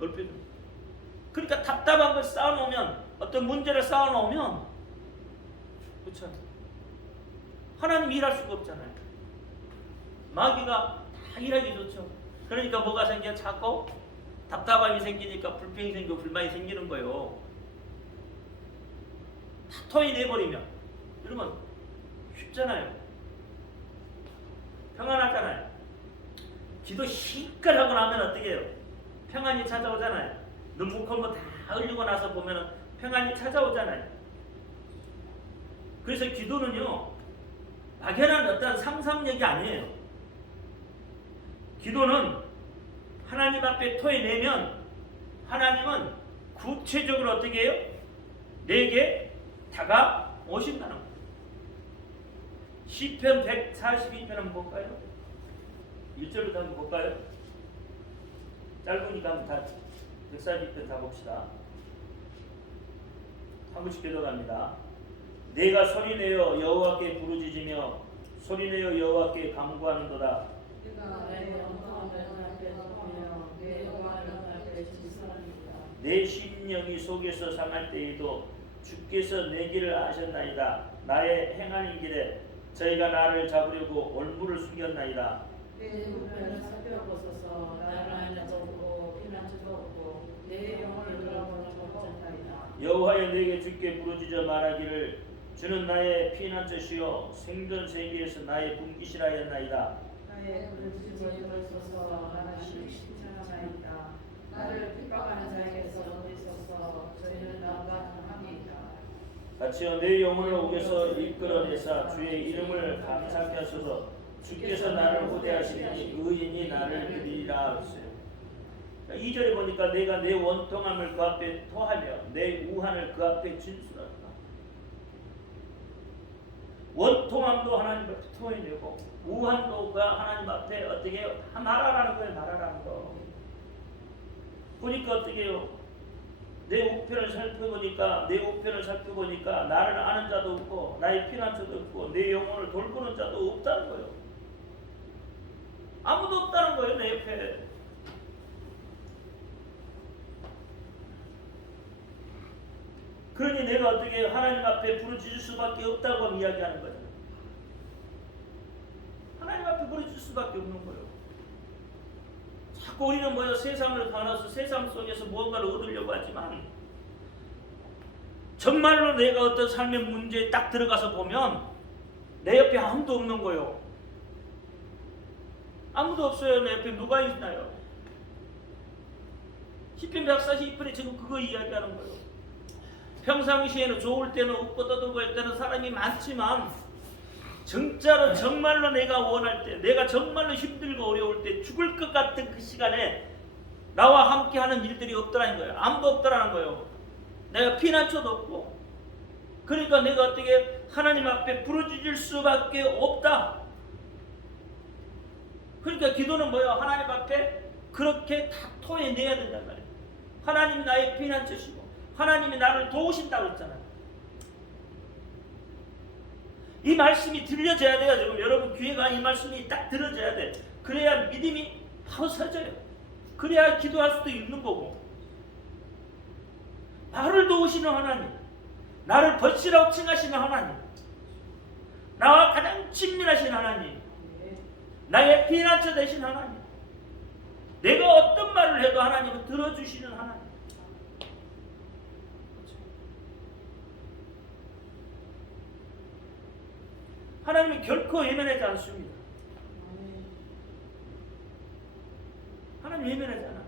넓혀주는 거예요. 그러니까 답답한 걸 쌓아놓으면, 어떤 문제를 쌓아놓으면, 그렇죠? 하나님 일할 수가 없잖아요. 마귀가 다 일하기 좋죠. 그러니까 뭐가 생겨? 자꾸 답답함이 생기니까 불평이 생기고 불만이 생기는 거예요. 다 토해내버리면, 그러면 쉽잖아요. 평안하잖아요. 기도 실컷 하고 나면 어떻게 해요? 평안이 찾아오잖아요. 눈물 콧물 다 흘리고 나서 보면 평안이 찾아오잖아요. 그래서 기도는요, 막연한 어떤 상상력이 아니에요. 기도는 하나님 앞에 토해내면 하나님은 구체적으로 어떻게 해요? 내게 다가오신다는 거예요. 시편 142편 한번 볼까요? 1절부터 한번 볼까요? 짧으니까 한번 다 142편 다 봅시다. 한 번씩 기도합니다. 내가 소리내어 여호와께 부르짖으며 소리내어 여호와께 간구하는도다. 내 심령이 속에서 상할 때에도 주께서 내 길을 아셨나이다. 나의 행하는 길에 저희가 나를 잡으려고 올무를 숨겼나이다. 내 우편을 살펴보소서. 나를 알려주고 피난처도 없고 내 영혼을 돌아보는 걱정하리다. 여호와여 내게 주께 부르짖어 말하기를 주는 나의 피난처시요 생전 세계에서 나의 분깃이라 하였나이다. 나의 부르짖어 이르소서. 나는 심심하나이다. 나를 핍박하는 자에게서 얻으소서. 저희는 나와 함이니이다. 같이여 내 영혼을 옥에서 이끌어내사 주의 이름을 감사케 하소서. 주께서 나를 호대하시니 의인이 나를 누리리라 하셨어요. 2절에 보니까 내가 내 원통함을 그 앞에 토하며 내 우한을 그 앞에 진술한다. 원통함도 하나님 앞에 토해내고 우한도 그 하나님 앞에 어떻게 해요? 다 말하라는 거예요. 말하라는 거. 보니까 어떻게 해요? 내 우편을 살펴보니까 나를 아는 자도 없고 나의 피난처도 없고 내 영혼을 돌보는 자도 없다는 거예요. 아무도 없다는 거예요. 내 옆에. 그러니 내가 어떻게 하나님 앞에 부르짖을 수밖에 없다고 이야기하는 거예요. 하나님 앞에 부르짖을 수밖에 없는 거예요. 자꾸 우리는 뭐요? 세상을 가눠서 세상 속에서 무언가를 얻으려고 하지만 정말로 내가 어떤 삶의 문제에 딱 들어가서 보면 내 옆에 아무도 없는 거예요. 아무도 없어요. 내 옆에 누가 있나요? 시편 142편에 지금 그거 이야기하는 거예요. 평상시에는 좋을 때는 웃고 떠들고 할 때는 사람이 많지만 진짜로 정말로 내가 원할 때, 내가 정말로 힘들고 어려울 때 죽을 것 같은 그 시간에 나와 함께 하는 일들이 없더라는 거예요. 아무도 없더라는 거예요. 내가 피난처도 없고. 그러니까 내가 어떻게 하나님 앞에 부르짖을 수밖에 없다. 그러니까 기도는 뭐예요? 하나님 앞에 그렇게 다 토해내야 된단 말이에요. 하나님이 나의 피난처시고 하나님이 나를 도우신다고 했잖아요. 이 말씀이 들려져야 돼요. 지금 여러분 귀에가 이 말씀이 딱 들어져야 돼. 그래야 믿음이 바로 서져요. 그래야 기도할 수도 있는 거고. 나를 도우시는 하나님, 나를 벗이라고 칭하시는 하나님, 나와 가장 친밀하신 하나님, 나의 피난처 되신 하나님, 내가 어떤 말을 해도 하나님은 들어주시는 하나님. 하나님은 결코 외면하지 않습니다. 하나님 외면하지 않아요.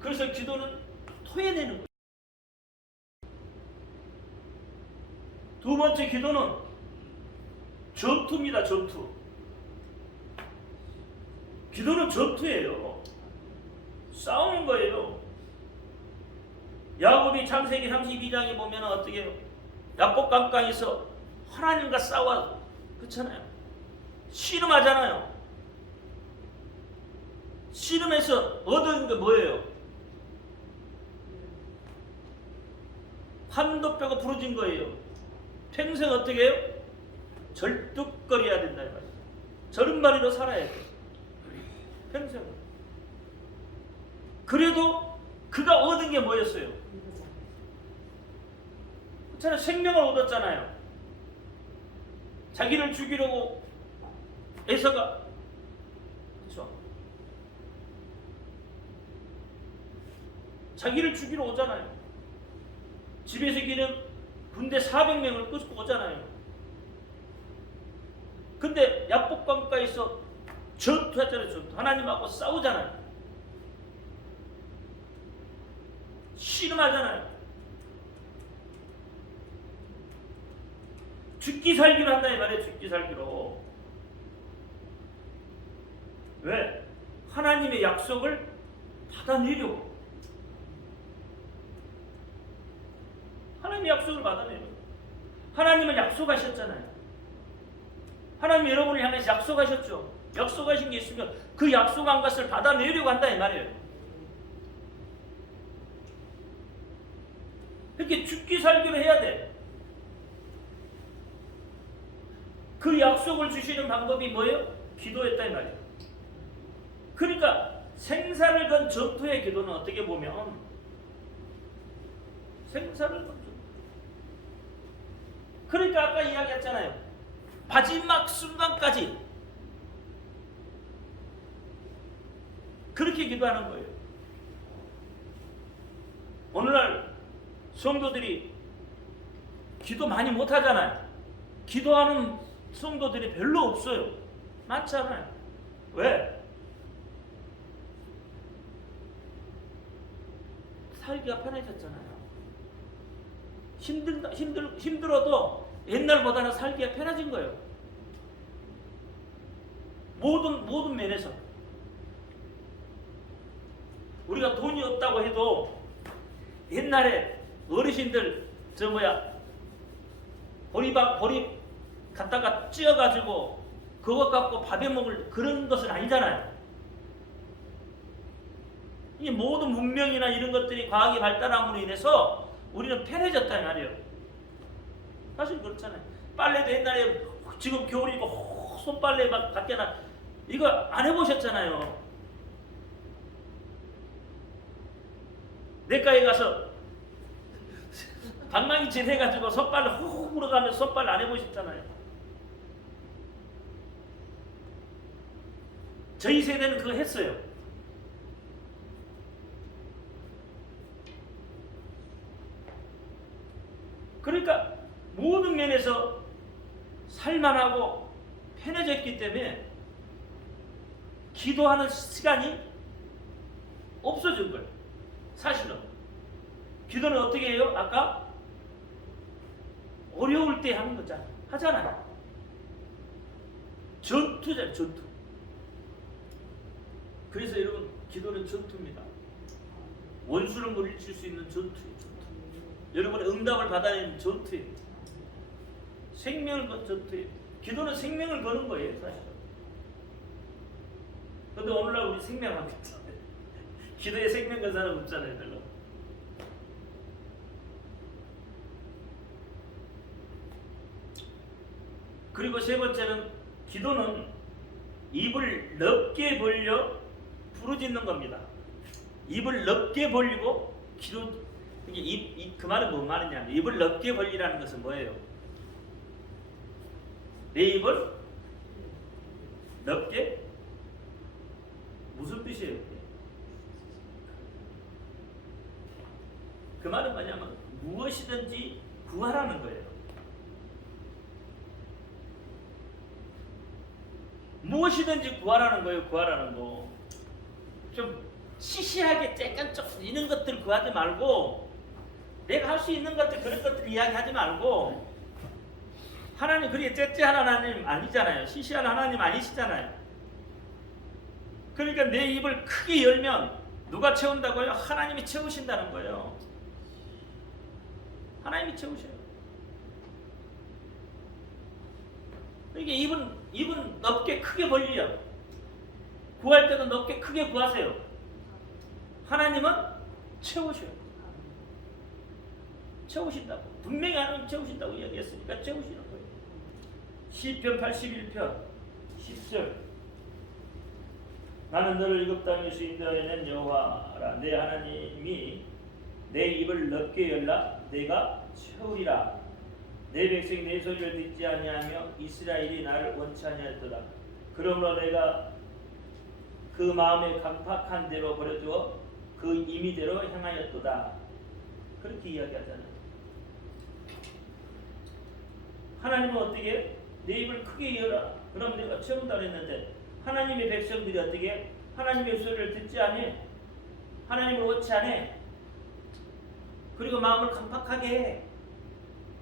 그래서 기도는 토해내는 거예요. 두 번째 기도는 전투입니다. 전투. 기도는 전투예요. 싸우는 거예요. 야곱이 창세기 32장에 보면 어떻게 해요? 야복 강가에서 하나님과 싸워, 그렇잖아요. 씨름하잖아요. 씨름해서 얻은 게 뭐예요? 한도 뼈가 부러진 거예요. 평생 어떻게 해요? 절뚝거려야 된다 이 말이에요. 절음발이로 살아야 돼요. 평생. 그래도 그가 얻은 게 뭐였어요? 그렇잖아요. 생명을 얻었잖아요. 자기를 죽이려고 에서가, 그렇죠? 자기를 죽이러 오잖아요. 집에서 기는 군대 400명을 끌고 오잖아요. 근데 야복강가에서 전투하잖아요. 전투. 하나님하고 싸우잖아요. 씨름하잖아요. 죽기 살기로 한다 이 말이에요. 죽기 살기로. 왜? 하나님의 약속을 받아내려고. 하나님의 약속을 받아내려고. 하나님은 약속하셨잖아요. 하나님 여러분을 향해서 약속하셨죠. 약속하신 게 있으면 그 약속한 것을 받아내려고 한다 이 말이에요. 이렇게 죽기 살기로 해야 돼. 그 약속을 주시는 방법이 뭐예요? 기도했다 이 말이에요. 그러니까 생사를 건 전투의 기도는 어떻게 보면 생사를 건 전투. 그러니까 아까 이야기했잖아요. 마지막 순간까지 그렇게 기도하는 거예요. 오늘날 성도들이 기도 많이 못하잖아요. 기도하는 성도들이 별로 없어요. 많지 않아요. 왜? 살기가 편해졌잖아요. 힘들어도 옛날보다는 살기가 편해진 거예요. 모든 면에서. 우리가 돈이 없다고 해도 옛날에 어르신들 보리밥 갖다가 찧어가지고 그것 갖고 밥에 먹을 그런 것은 아니잖아요. 이 모든 문명이나 이런 것들이 과학이 발달함으로 인해서 우리는 편해졌단 말이에요. 사실 그렇잖아요. 빨래도 옛날에 지금 겨울이고 손빨래 막 갖게나 이거 안 해보셨잖아요. 내과에 가서 방망이질 해가지고 손빨래 훅 물어가면서 손빨래 안 해보셨잖아요. 저희 세대는 그거 했어요. 그러니까 모든 면에서 살만하고 편해졌기 때문에 기도하는 시간이 없어진 거예요. 사실은 기도는 어떻게 해요? 아까 어려울 때 하는 거잖아요. 하잖아요. 전투잖아요. 전투. 그래서 여러분 기도는 전투입니다. 원수를 물리칠 수 있는 전투예요. 전투. 여러분의 응답을 받아내는 전투예요. 생명을 건 전투예요. 기도는 생명을 거는 거예요. 사실은. 근데 오늘날 우리 생명하고 있잖아요. 기도에 생명 건 사람 없잖아요. 별로. 그리고 세 번째는 기도는 입을 넓게 벌려 부르짖는 겁니다. 입을 넓게 벌리고 기도. 그 말은 뭔 말이냐? 입을 넓게 벌리라는 것은 뭐예요? 내 입을 넓게? 무슨 뜻이에요? 그 말은 뭐냐면 무엇이든지 구하라는 거예요. 무엇이든지 구하라는 거예요. 구하라는 거. 좀 시시하게 쬐깐 쪽 이런 것들 구하지 말고 내가 할 수 있는 것들 그런 것들 이야기하지 말고 하나님 그게 째째한 하나님 아니잖아요. 시시한 하나님 아니시잖아요. 그러니까 내 입을 크게 열면 누가 채운다고요? 하나님이 채우신다는 거예요. 하나님이 채우셔요. 이게 입은 넓게 크게 벌리요. 구할 때도 넓게 크게 구하세요. 하나님은 채우셔요. 채우신다고. 분명히 하나님 채우신다고 이야기했으니까 채우시는 거예요. 시편 81편 10절. 나는 너를 애굽 땅에서 인도하여 여호와라. 내 하나님이 내 입을 넓게 열라. 내가 채우리라. 내 백성이 내 소리를 듣지 아니하며 이스라엘이 나를 원치 아니하였도다. 그러므로 내가 그 마음에 강팍한 대로 버려두어 그 임의대로 행하였도다. 그렇게 이야기하잖아요. 하나님은 어떻게? 내 입을 크게 열어라. 그럼 내가 채운다 그랬는데 하나님의 백성들이 어떻게? 하나님의 소리를 듣지 않니? 하나님을 원치 않니? 그리고 마음을 강팍하게 해.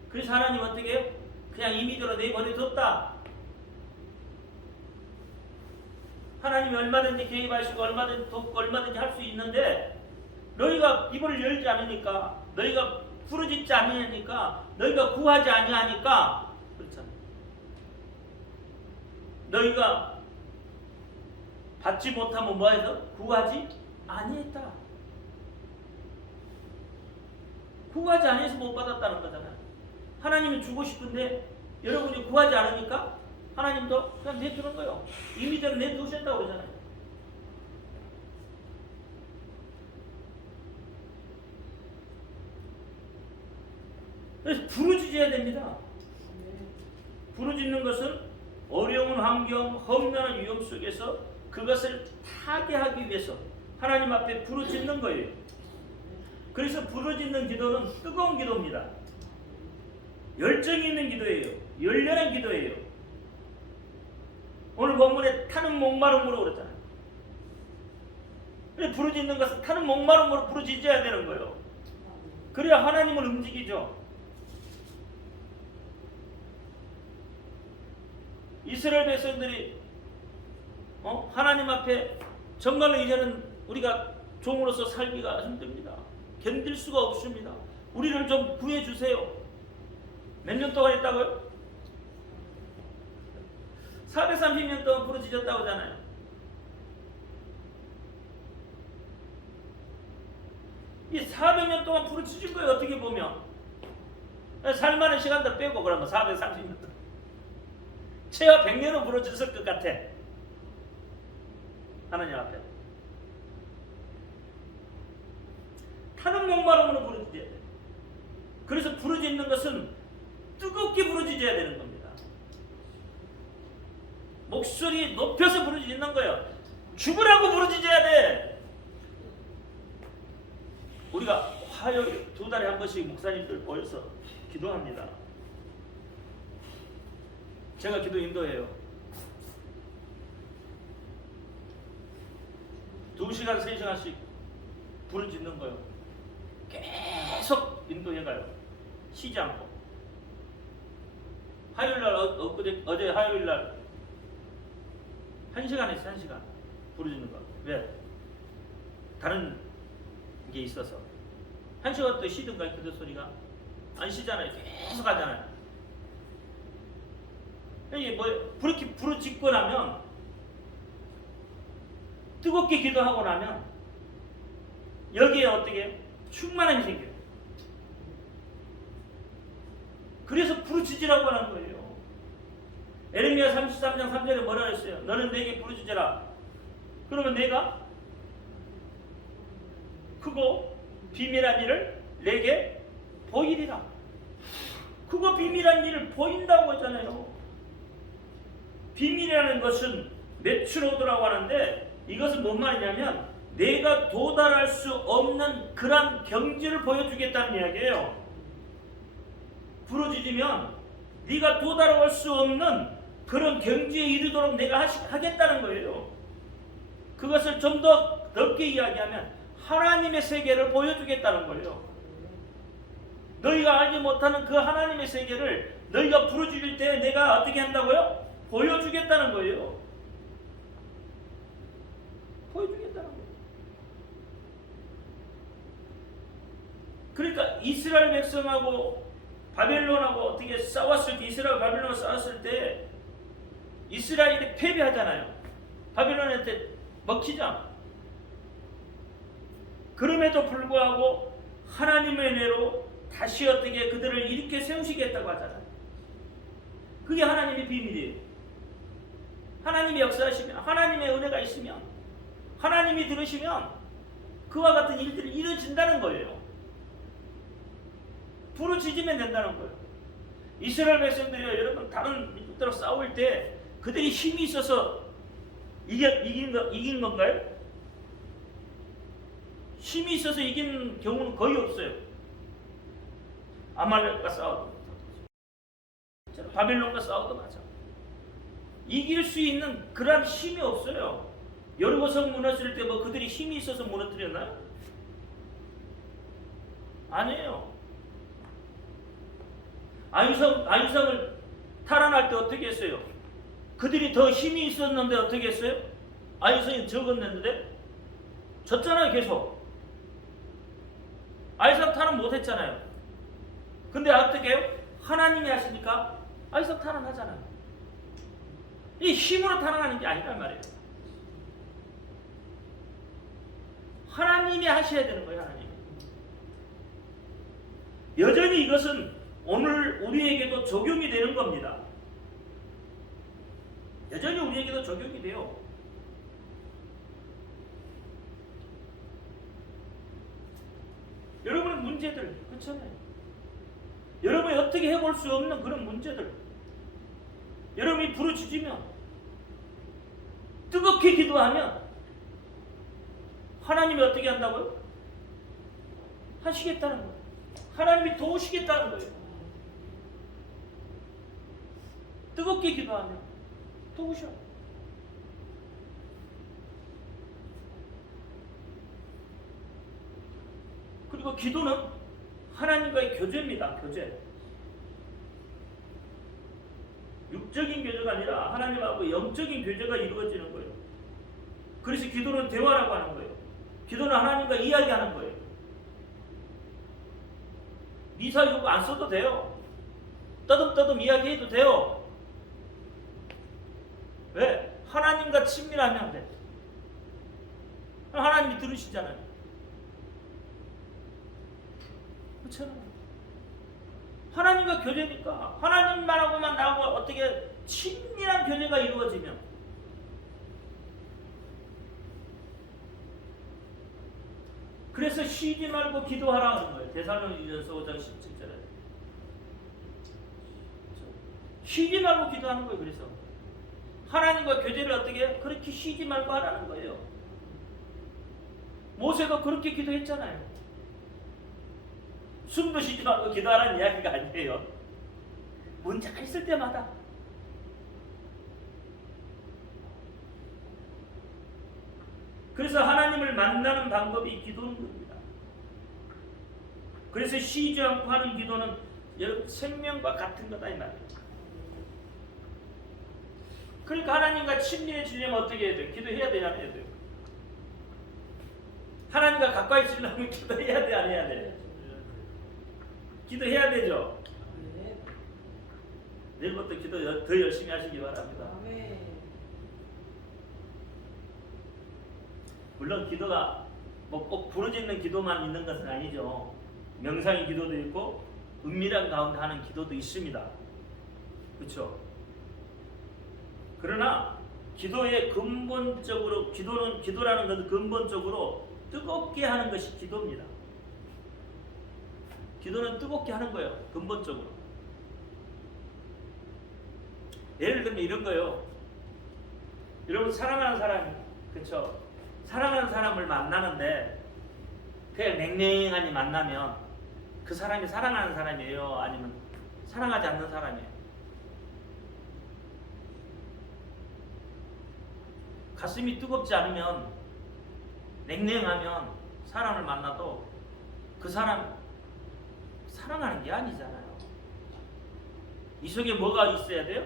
그래서 하나님 어떻게 해요? 그냥 임의대로 내버려뒀다. 하나님이 얼마든지 개입하시고 얼마든지 돕고 얼마든지 할 수 있는데 너희가 입을 열지 않으니까, 너희가 부르짖지 않으니까, 너희가 구하지 아니하니까 그렇잖아. 너희가 받지 못하면 뭐해서? 구하지 아니했다. 구하지 않아서 못 받았다는 거잖아요. 하나님이 주고 싶은데 여러분이 구하지 않으니까 하나님도 그냥 내주는 거예요. 임의대로 내두셨다고 그러잖아요. 그래서 부르짖어야 됩니다. 부르짖는 것은 어려운 환경, 험난한 위험 속에서 그것을 타개하기 위해서 하나님 앞에 부르짖는 거예요. 그래서 부르짖는 기도는 뜨거운 기도입니다. 열정이 있는 기도예요. 열렬한 기도예요. 오늘 본문에 타는 목마름으로 그랬잖아요. 부르짖는 것은 타는 목마름으로 부르짖어야 되는 거예요. 그래야 하나님을 움직이죠. 이스라엘 백성들이 하나님 앞에 정말로 이제는 우리가 종으로서 살기가 힘듭니다. 견딜 수가 없습니다. 우리를 좀 구해주세요. 몇 년 동안 했다고요? 430년 동안 부르짖었다고 하잖아요. 이 400년 동안 부르짖은 거예요. 어떻게 보면 살만한 시간도 빼고 그러면 430년 동안 최하 100년은 부르짖을 것 같아. 하나님 앞에 타는 목마름으로 부르짖어야 돼. 그래서 부르짖는 것은 뜨겁게 부르짖어야 되는 겁니다. 목소리 높여서 부르짖는 거예요. 죽으라고 부르짖어야 돼. 우리가 화요일 2달에 한 번씩 목사님들 모여서 기도합니다. 제가 기도 인도해요. 2시간, 3시간씩 부르짖는 거예요. 계속 인도해가요. 쉬지 않고. 화요일날 어제 화요일날 1시간 했어요. 1시간 부르짖는 거. 왜? 다른 게 있어서 1시간 또 쉬든가 기도 소리가 안 쉬잖아요. 계속 하잖아요. 이게 뭐 그렇게 부르짖고 나면 뜨겁게 기도하고 나면 여기에 어떻게 충만함이 생겨요. 그래서 부르짖으라고 하는 거예요. 에레미야 33장 3절에 뭐라 했어요? 너는 내게 부르짖으라. 그러면 내가 크고 비밀한 일을 내게 보이리라. 크고 비밀한 일을 보인다고 했잖아요. 비밀이라는 것은 메추로드라고 하는데 이것은 뭔 말이냐면 내가 도달할 수 없는 그런 경지를 보여주겠다는 이야기예요. 부르짖으면 네가 도달할 수 없는 그런 경지에 이르도록 내가 하겠다는 거예요. 그것을 좀 더 넓게 이야기하면 하나님의 세계를 보여주겠다는 거예요. 너희가 알지 못하는 그 하나님의 세계를 너희가 부르짖을 때 내가 어떻게 한다고요? 보여주겠다는 거예요. 보여주겠다는 거예요. 그러니까 이스라엘 백성하고 바벨론하고 어떻게 싸웠을 때, 이스라엘 바벨론하고 싸웠을 때 이스라엘이 패배하잖아요. 바빌론한테 먹히죠. 그럼에도 불구하고 하나님의 은혜로 다시 어떻게 그들을 일으켜 세우시겠다고 하잖아요. 그게 하나님의 비밀이에요. 하나님이 역사하시면, 하나님의 은혜가 있으면, 하나님이 들으시면 그와 같은 일들이 이루어진다는 거예요. 부르짖으면 된다는 거예요. 이스라엘 백성들이요, 여러분 다른 민족들하고 싸울 때 그들이 힘이 있어서 이긴 건가요? 힘이 있어서 이긴 경우는 거의 없어요. 아말렉과 싸워도 바빌론과 싸워도 맞아. 이길 수 있는 그런 힘이 없어요. 여리고성 무너질 때 뭐 그들이 힘이 있어서 무너뜨렸나요? 아니에요. 아유성을 탈환할 때 어떻게 했어요? 그들이 더 힘이 있었는데 어떻게 했어요? 아유성이 적었는데 졌잖아요. 계속 아유성 탈환 못했잖아요. 근데 어떻게 해요? 하나님이 하시니까 아유성 탈환하잖아요. 이 힘으로 탈환하는 게 아니란 말이에요. 하나님이 하셔야 되는 거예요. 하나님. 여전히 이것은 오늘 우리에게도 적용이 되는 겁니다. 여전히 우리에게도 적용이 돼요. 여러분의 문제들, 그렇잖아요. 여러분이 어떻게 해볼 수 없는 그런 문제들, 여러분이 부르짖으면, 뜨겁게 기도하면 하나님이 어떻게 한다고요? 하시겠다는 거예요. 하나님이 도우시겠다는 거예요. 뜨겁게 기도하면 도우셔. 그리고 기도는 하나님과의 교제입니다. 교제. 육적인 교제가 아니라 하나님하고 영적인 교제가 이루어지는 거예요. 그래서 기도는 대화라고 하는 거예요. 기도는 하나님과 이야기하는 거예요. 미사 요구 안 써도 돼요. 떠듬떠듬 이야기해도 돼요. 왜? 하나님과 친밀하면 돼. 하나님이 들으시잖아요. 그렇잖아요. 하나님과 교제니까 하나님만하고만 나하고 어떻게 친밀한 교제가 이루어지면 그래서 쉬지 말고 기도하라 하는 거예요. 데살로니가전서 5장 17절에 쉬지 말고 기도하는 거예요. 그래서 하나님과 교제를 어떻게 그렇게 쉬지 말고 하라는 거예요. 모세도 그렇게 기도했잖아요. 숨도 쉬지 말고 기도하라는 이야기가 아니에요. 문제가 있을 때마다 그래서 하나님을 만나는 방법이 기도는 겁니다. 그래서 쉬지 않고 하는 기도는 여러분 생명과 같은 거다 이 말이에요. 그러니까 하나님과 친밀해지려면 어떻게 해야 돼요? 기도해야 돼요? 안 해야 돼요? 하나님과 가까이 있으려면 기도해야 돼? 안 해야 돼? 기도해야 되죠? 내일부터 기도 더 열심히 하시기 바랍니다. 물론 기도가 뭐 꼭 부르짖는 기도만 있는 것은 아니죠. 명상의 기도도 있고 은밀한 가운데 하는 기도도 있습니다. 그렇죠? 그러나 기도의 근본적으로 기도라는 것은 근본적으로 뜨겁게 하는 것이 기도입니다. 기도는 뜨겁게 하는 거예요. 근본적으로. 예를 들면 이런 거예요. 여러분 사랑하는 사람이 그렇죠? 사랑하는 사람을 만나는데 그냥 냉랭하니 만나면 그 사람이 사랑하는 사람이에요? 아니면 사랑하지 않는 사람이에요? 가슴이 뜨겁지 않으면 냉랭하면 사람을 만나도 그 사람 사랑하는 게 아니잖아요. 이 속에 뭐가 있어야 돼요?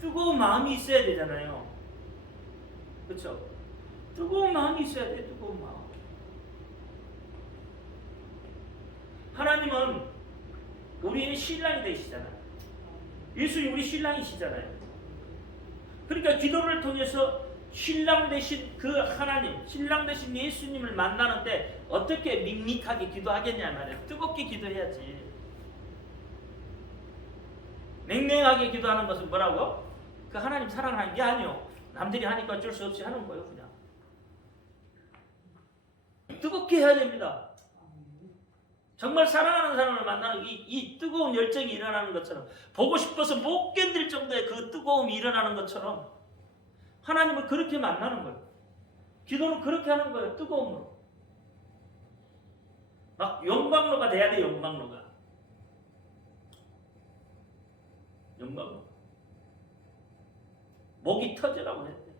뜨거운 마음이 있어야 되잖아요. 그렇죠? 뜨거운 마음이 있어야 돼요. 뜨거운 마음. 하나님은 우리의 신랑이 되시잖아요. 예수님 우리 신랑이시잖아요. 그러니까 기도를 통해서 신랑 되신 그 하나님, 신랑 되신 예수님을 만나는데 어떻게 밋밋하게 기도하겠냐 말이에요. 뜨겁게 기도해야지. 맹맹하게 기도하는 것은 뭐라고? 그 하나님 사랑하는 게 아니요. 남들이 하니까 어쩔 수 없이 하는 거예요, 그냥. 뜨겁게 해야 됩니다. 정말 사랑하는 사람을 만나는 이 뜨거운 열정이 일어나는 것처럼, 보고 싶어서 못 견딜 정도의 그 뜨거움이 일어나는 것처럼 하나님을 그렇게 만나는 거예요. 기도는 그렇게 하는 거예요. 뜨거움으로. 막 용광로가 돼야 돼. 용광로가. 용광로. 목이 터지라고 했대.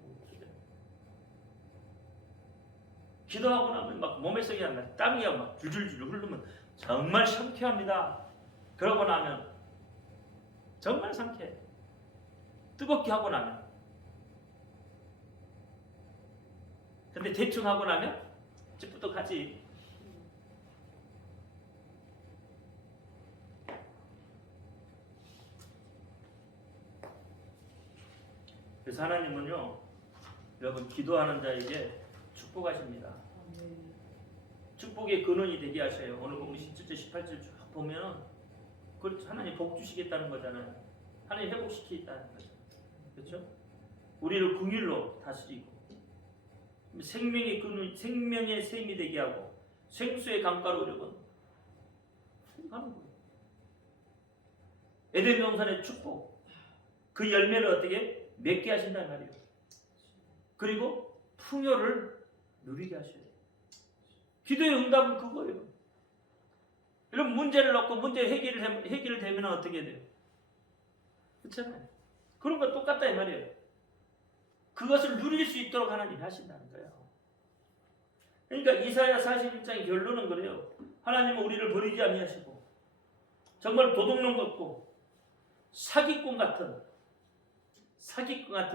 기도하고 나면 막 몸에서 그냥 땀이 막 줄줄줄 흐르면 정말 상쾌합니다. 그러고 나면 정말 상쾌해. 뜨겁게 하고 나면. 근데 대충 하고 나면 찌뿌덕하지. 그래서 하나님은요, 여러분 기도하는 자에게 축복하십니다. 축복의 근원이 되게 하셔요. 오늘 보면 17절 18절 쭉 보면 그 하나님 복 주시겠다는 거잖아요. 하나님 회복시키겠다는 거죠. 그렇죠? 우리를 긍휼로 다스리고 생명의 근원, 생명의 샘이 되게 하고 생수의 강가로 여러분 하는 거예요. 에덴 동산의 축복, 그 열매를 어떻게 맺게 하신단 말이에요. 그리고 풍요를 누리게 하셔요. 기도의 응답은 그거예요. 여러분 문제를 넣고 문제 해결되면 어떻게 돼요? 그렇잖아요. 그런 거 똑같다 이 말이에요. 그것을 누릴 수 있도록 하나님이 하신다는 거예요. 그러니까 이사야 41장의 결론은 그래요. 하나님은 우리를 버리지 아니하시고 정말 도둑놈 같고 사기꾼 같은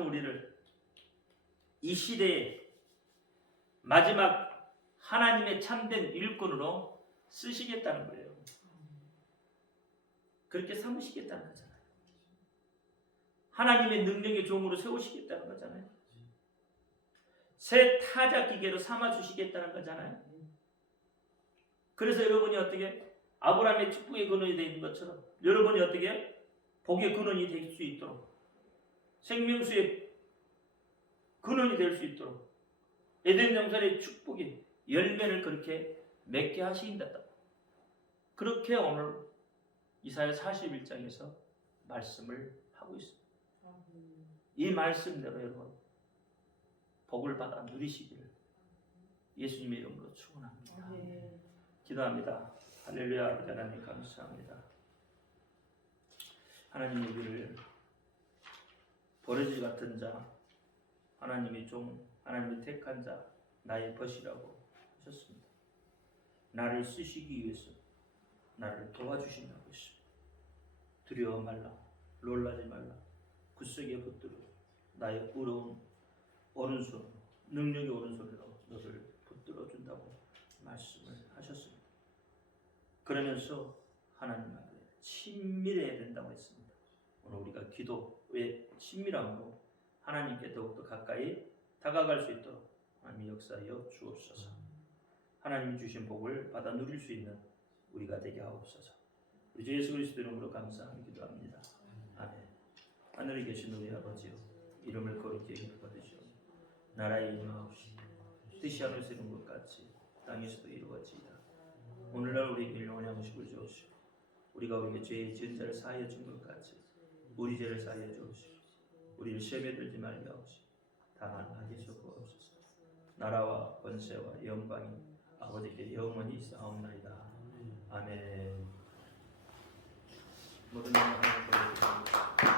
우리를 이 시대에 마지막 하나님의 참된 일꾼으로 쓰시겠다는 거예요. 그렇게 삼으시겠다는 거잖아요. 하나님의 능력의 종으로 세우시겠다는 거잖아요. 새 타자 기계로 삼아주시겠다는 거잖아요. 그래서 여러분이 어떻게 아브라함의 축복의 근원이 되는 것처럼 여러분이 어떻게 복의 근원이 될 수 있도록 생명수의 근원이 될 수 있도록 에덴 동산의 축복이 열매를 그렇게 맺게 하신다. 그렇게 오늘 이사야 41장에서 말씀을 하고 있습니다. 이 말씀대로 여러분 복을 받아 누리시기를 예수님의 이름으로 축원합니다. 기도합니다. 할렐루야. 아버지 하나님 감사합니다. 하나님 우리를 버러지 같은 자, 하나님의 종, 하나님의 택한 자, 나의 벗이라고 하셨습니다. 나를 쓰시기 위해서 나를 도와주신다고 했습니다. 두려워 말라, 놀라지 말라, 굳세게 붙들어 나의 의로운 오른손, 능력의 오른손으로 너를 붙들어 준다고 말씀을 하셨습니다. 그러면서 하나님 앞에 친밀해야 된다고 했습니다. 오늘 우리가 기도의 친밀함으로 하나님께 더욱더 가까이 다가갈 수 있도록 하나님 역사하여 주옵소서. 하나님이 주신 복을 받아 누릴 수 있는 우리가 되게 하옵소서. 우리 주 예수 그리스도 이름으로 감사하며 기도합니다. 아멘. 하늘에 계신 우리 아버지여, 이름을 거룩히 여기받으시오. 나라의 임하옵시며 뜻이 하늘에서 이룬 것 같이 땅에서도 이루어지이다. 오늘날 우리에게 영원한 음식을 주옵시오. 우리가 우리에게 죄의 지은 자를 사하여 준 것 같이 우리 죄를 사하여 주옵시오. 우리를 시험에 들지 말게 하옵시오. 다만 악에서 구하옵소서. 나라와 권세와 영광이 아버지께 영원히 있사옵나이다. 아멘. 모든 영광을 돌려드립니다.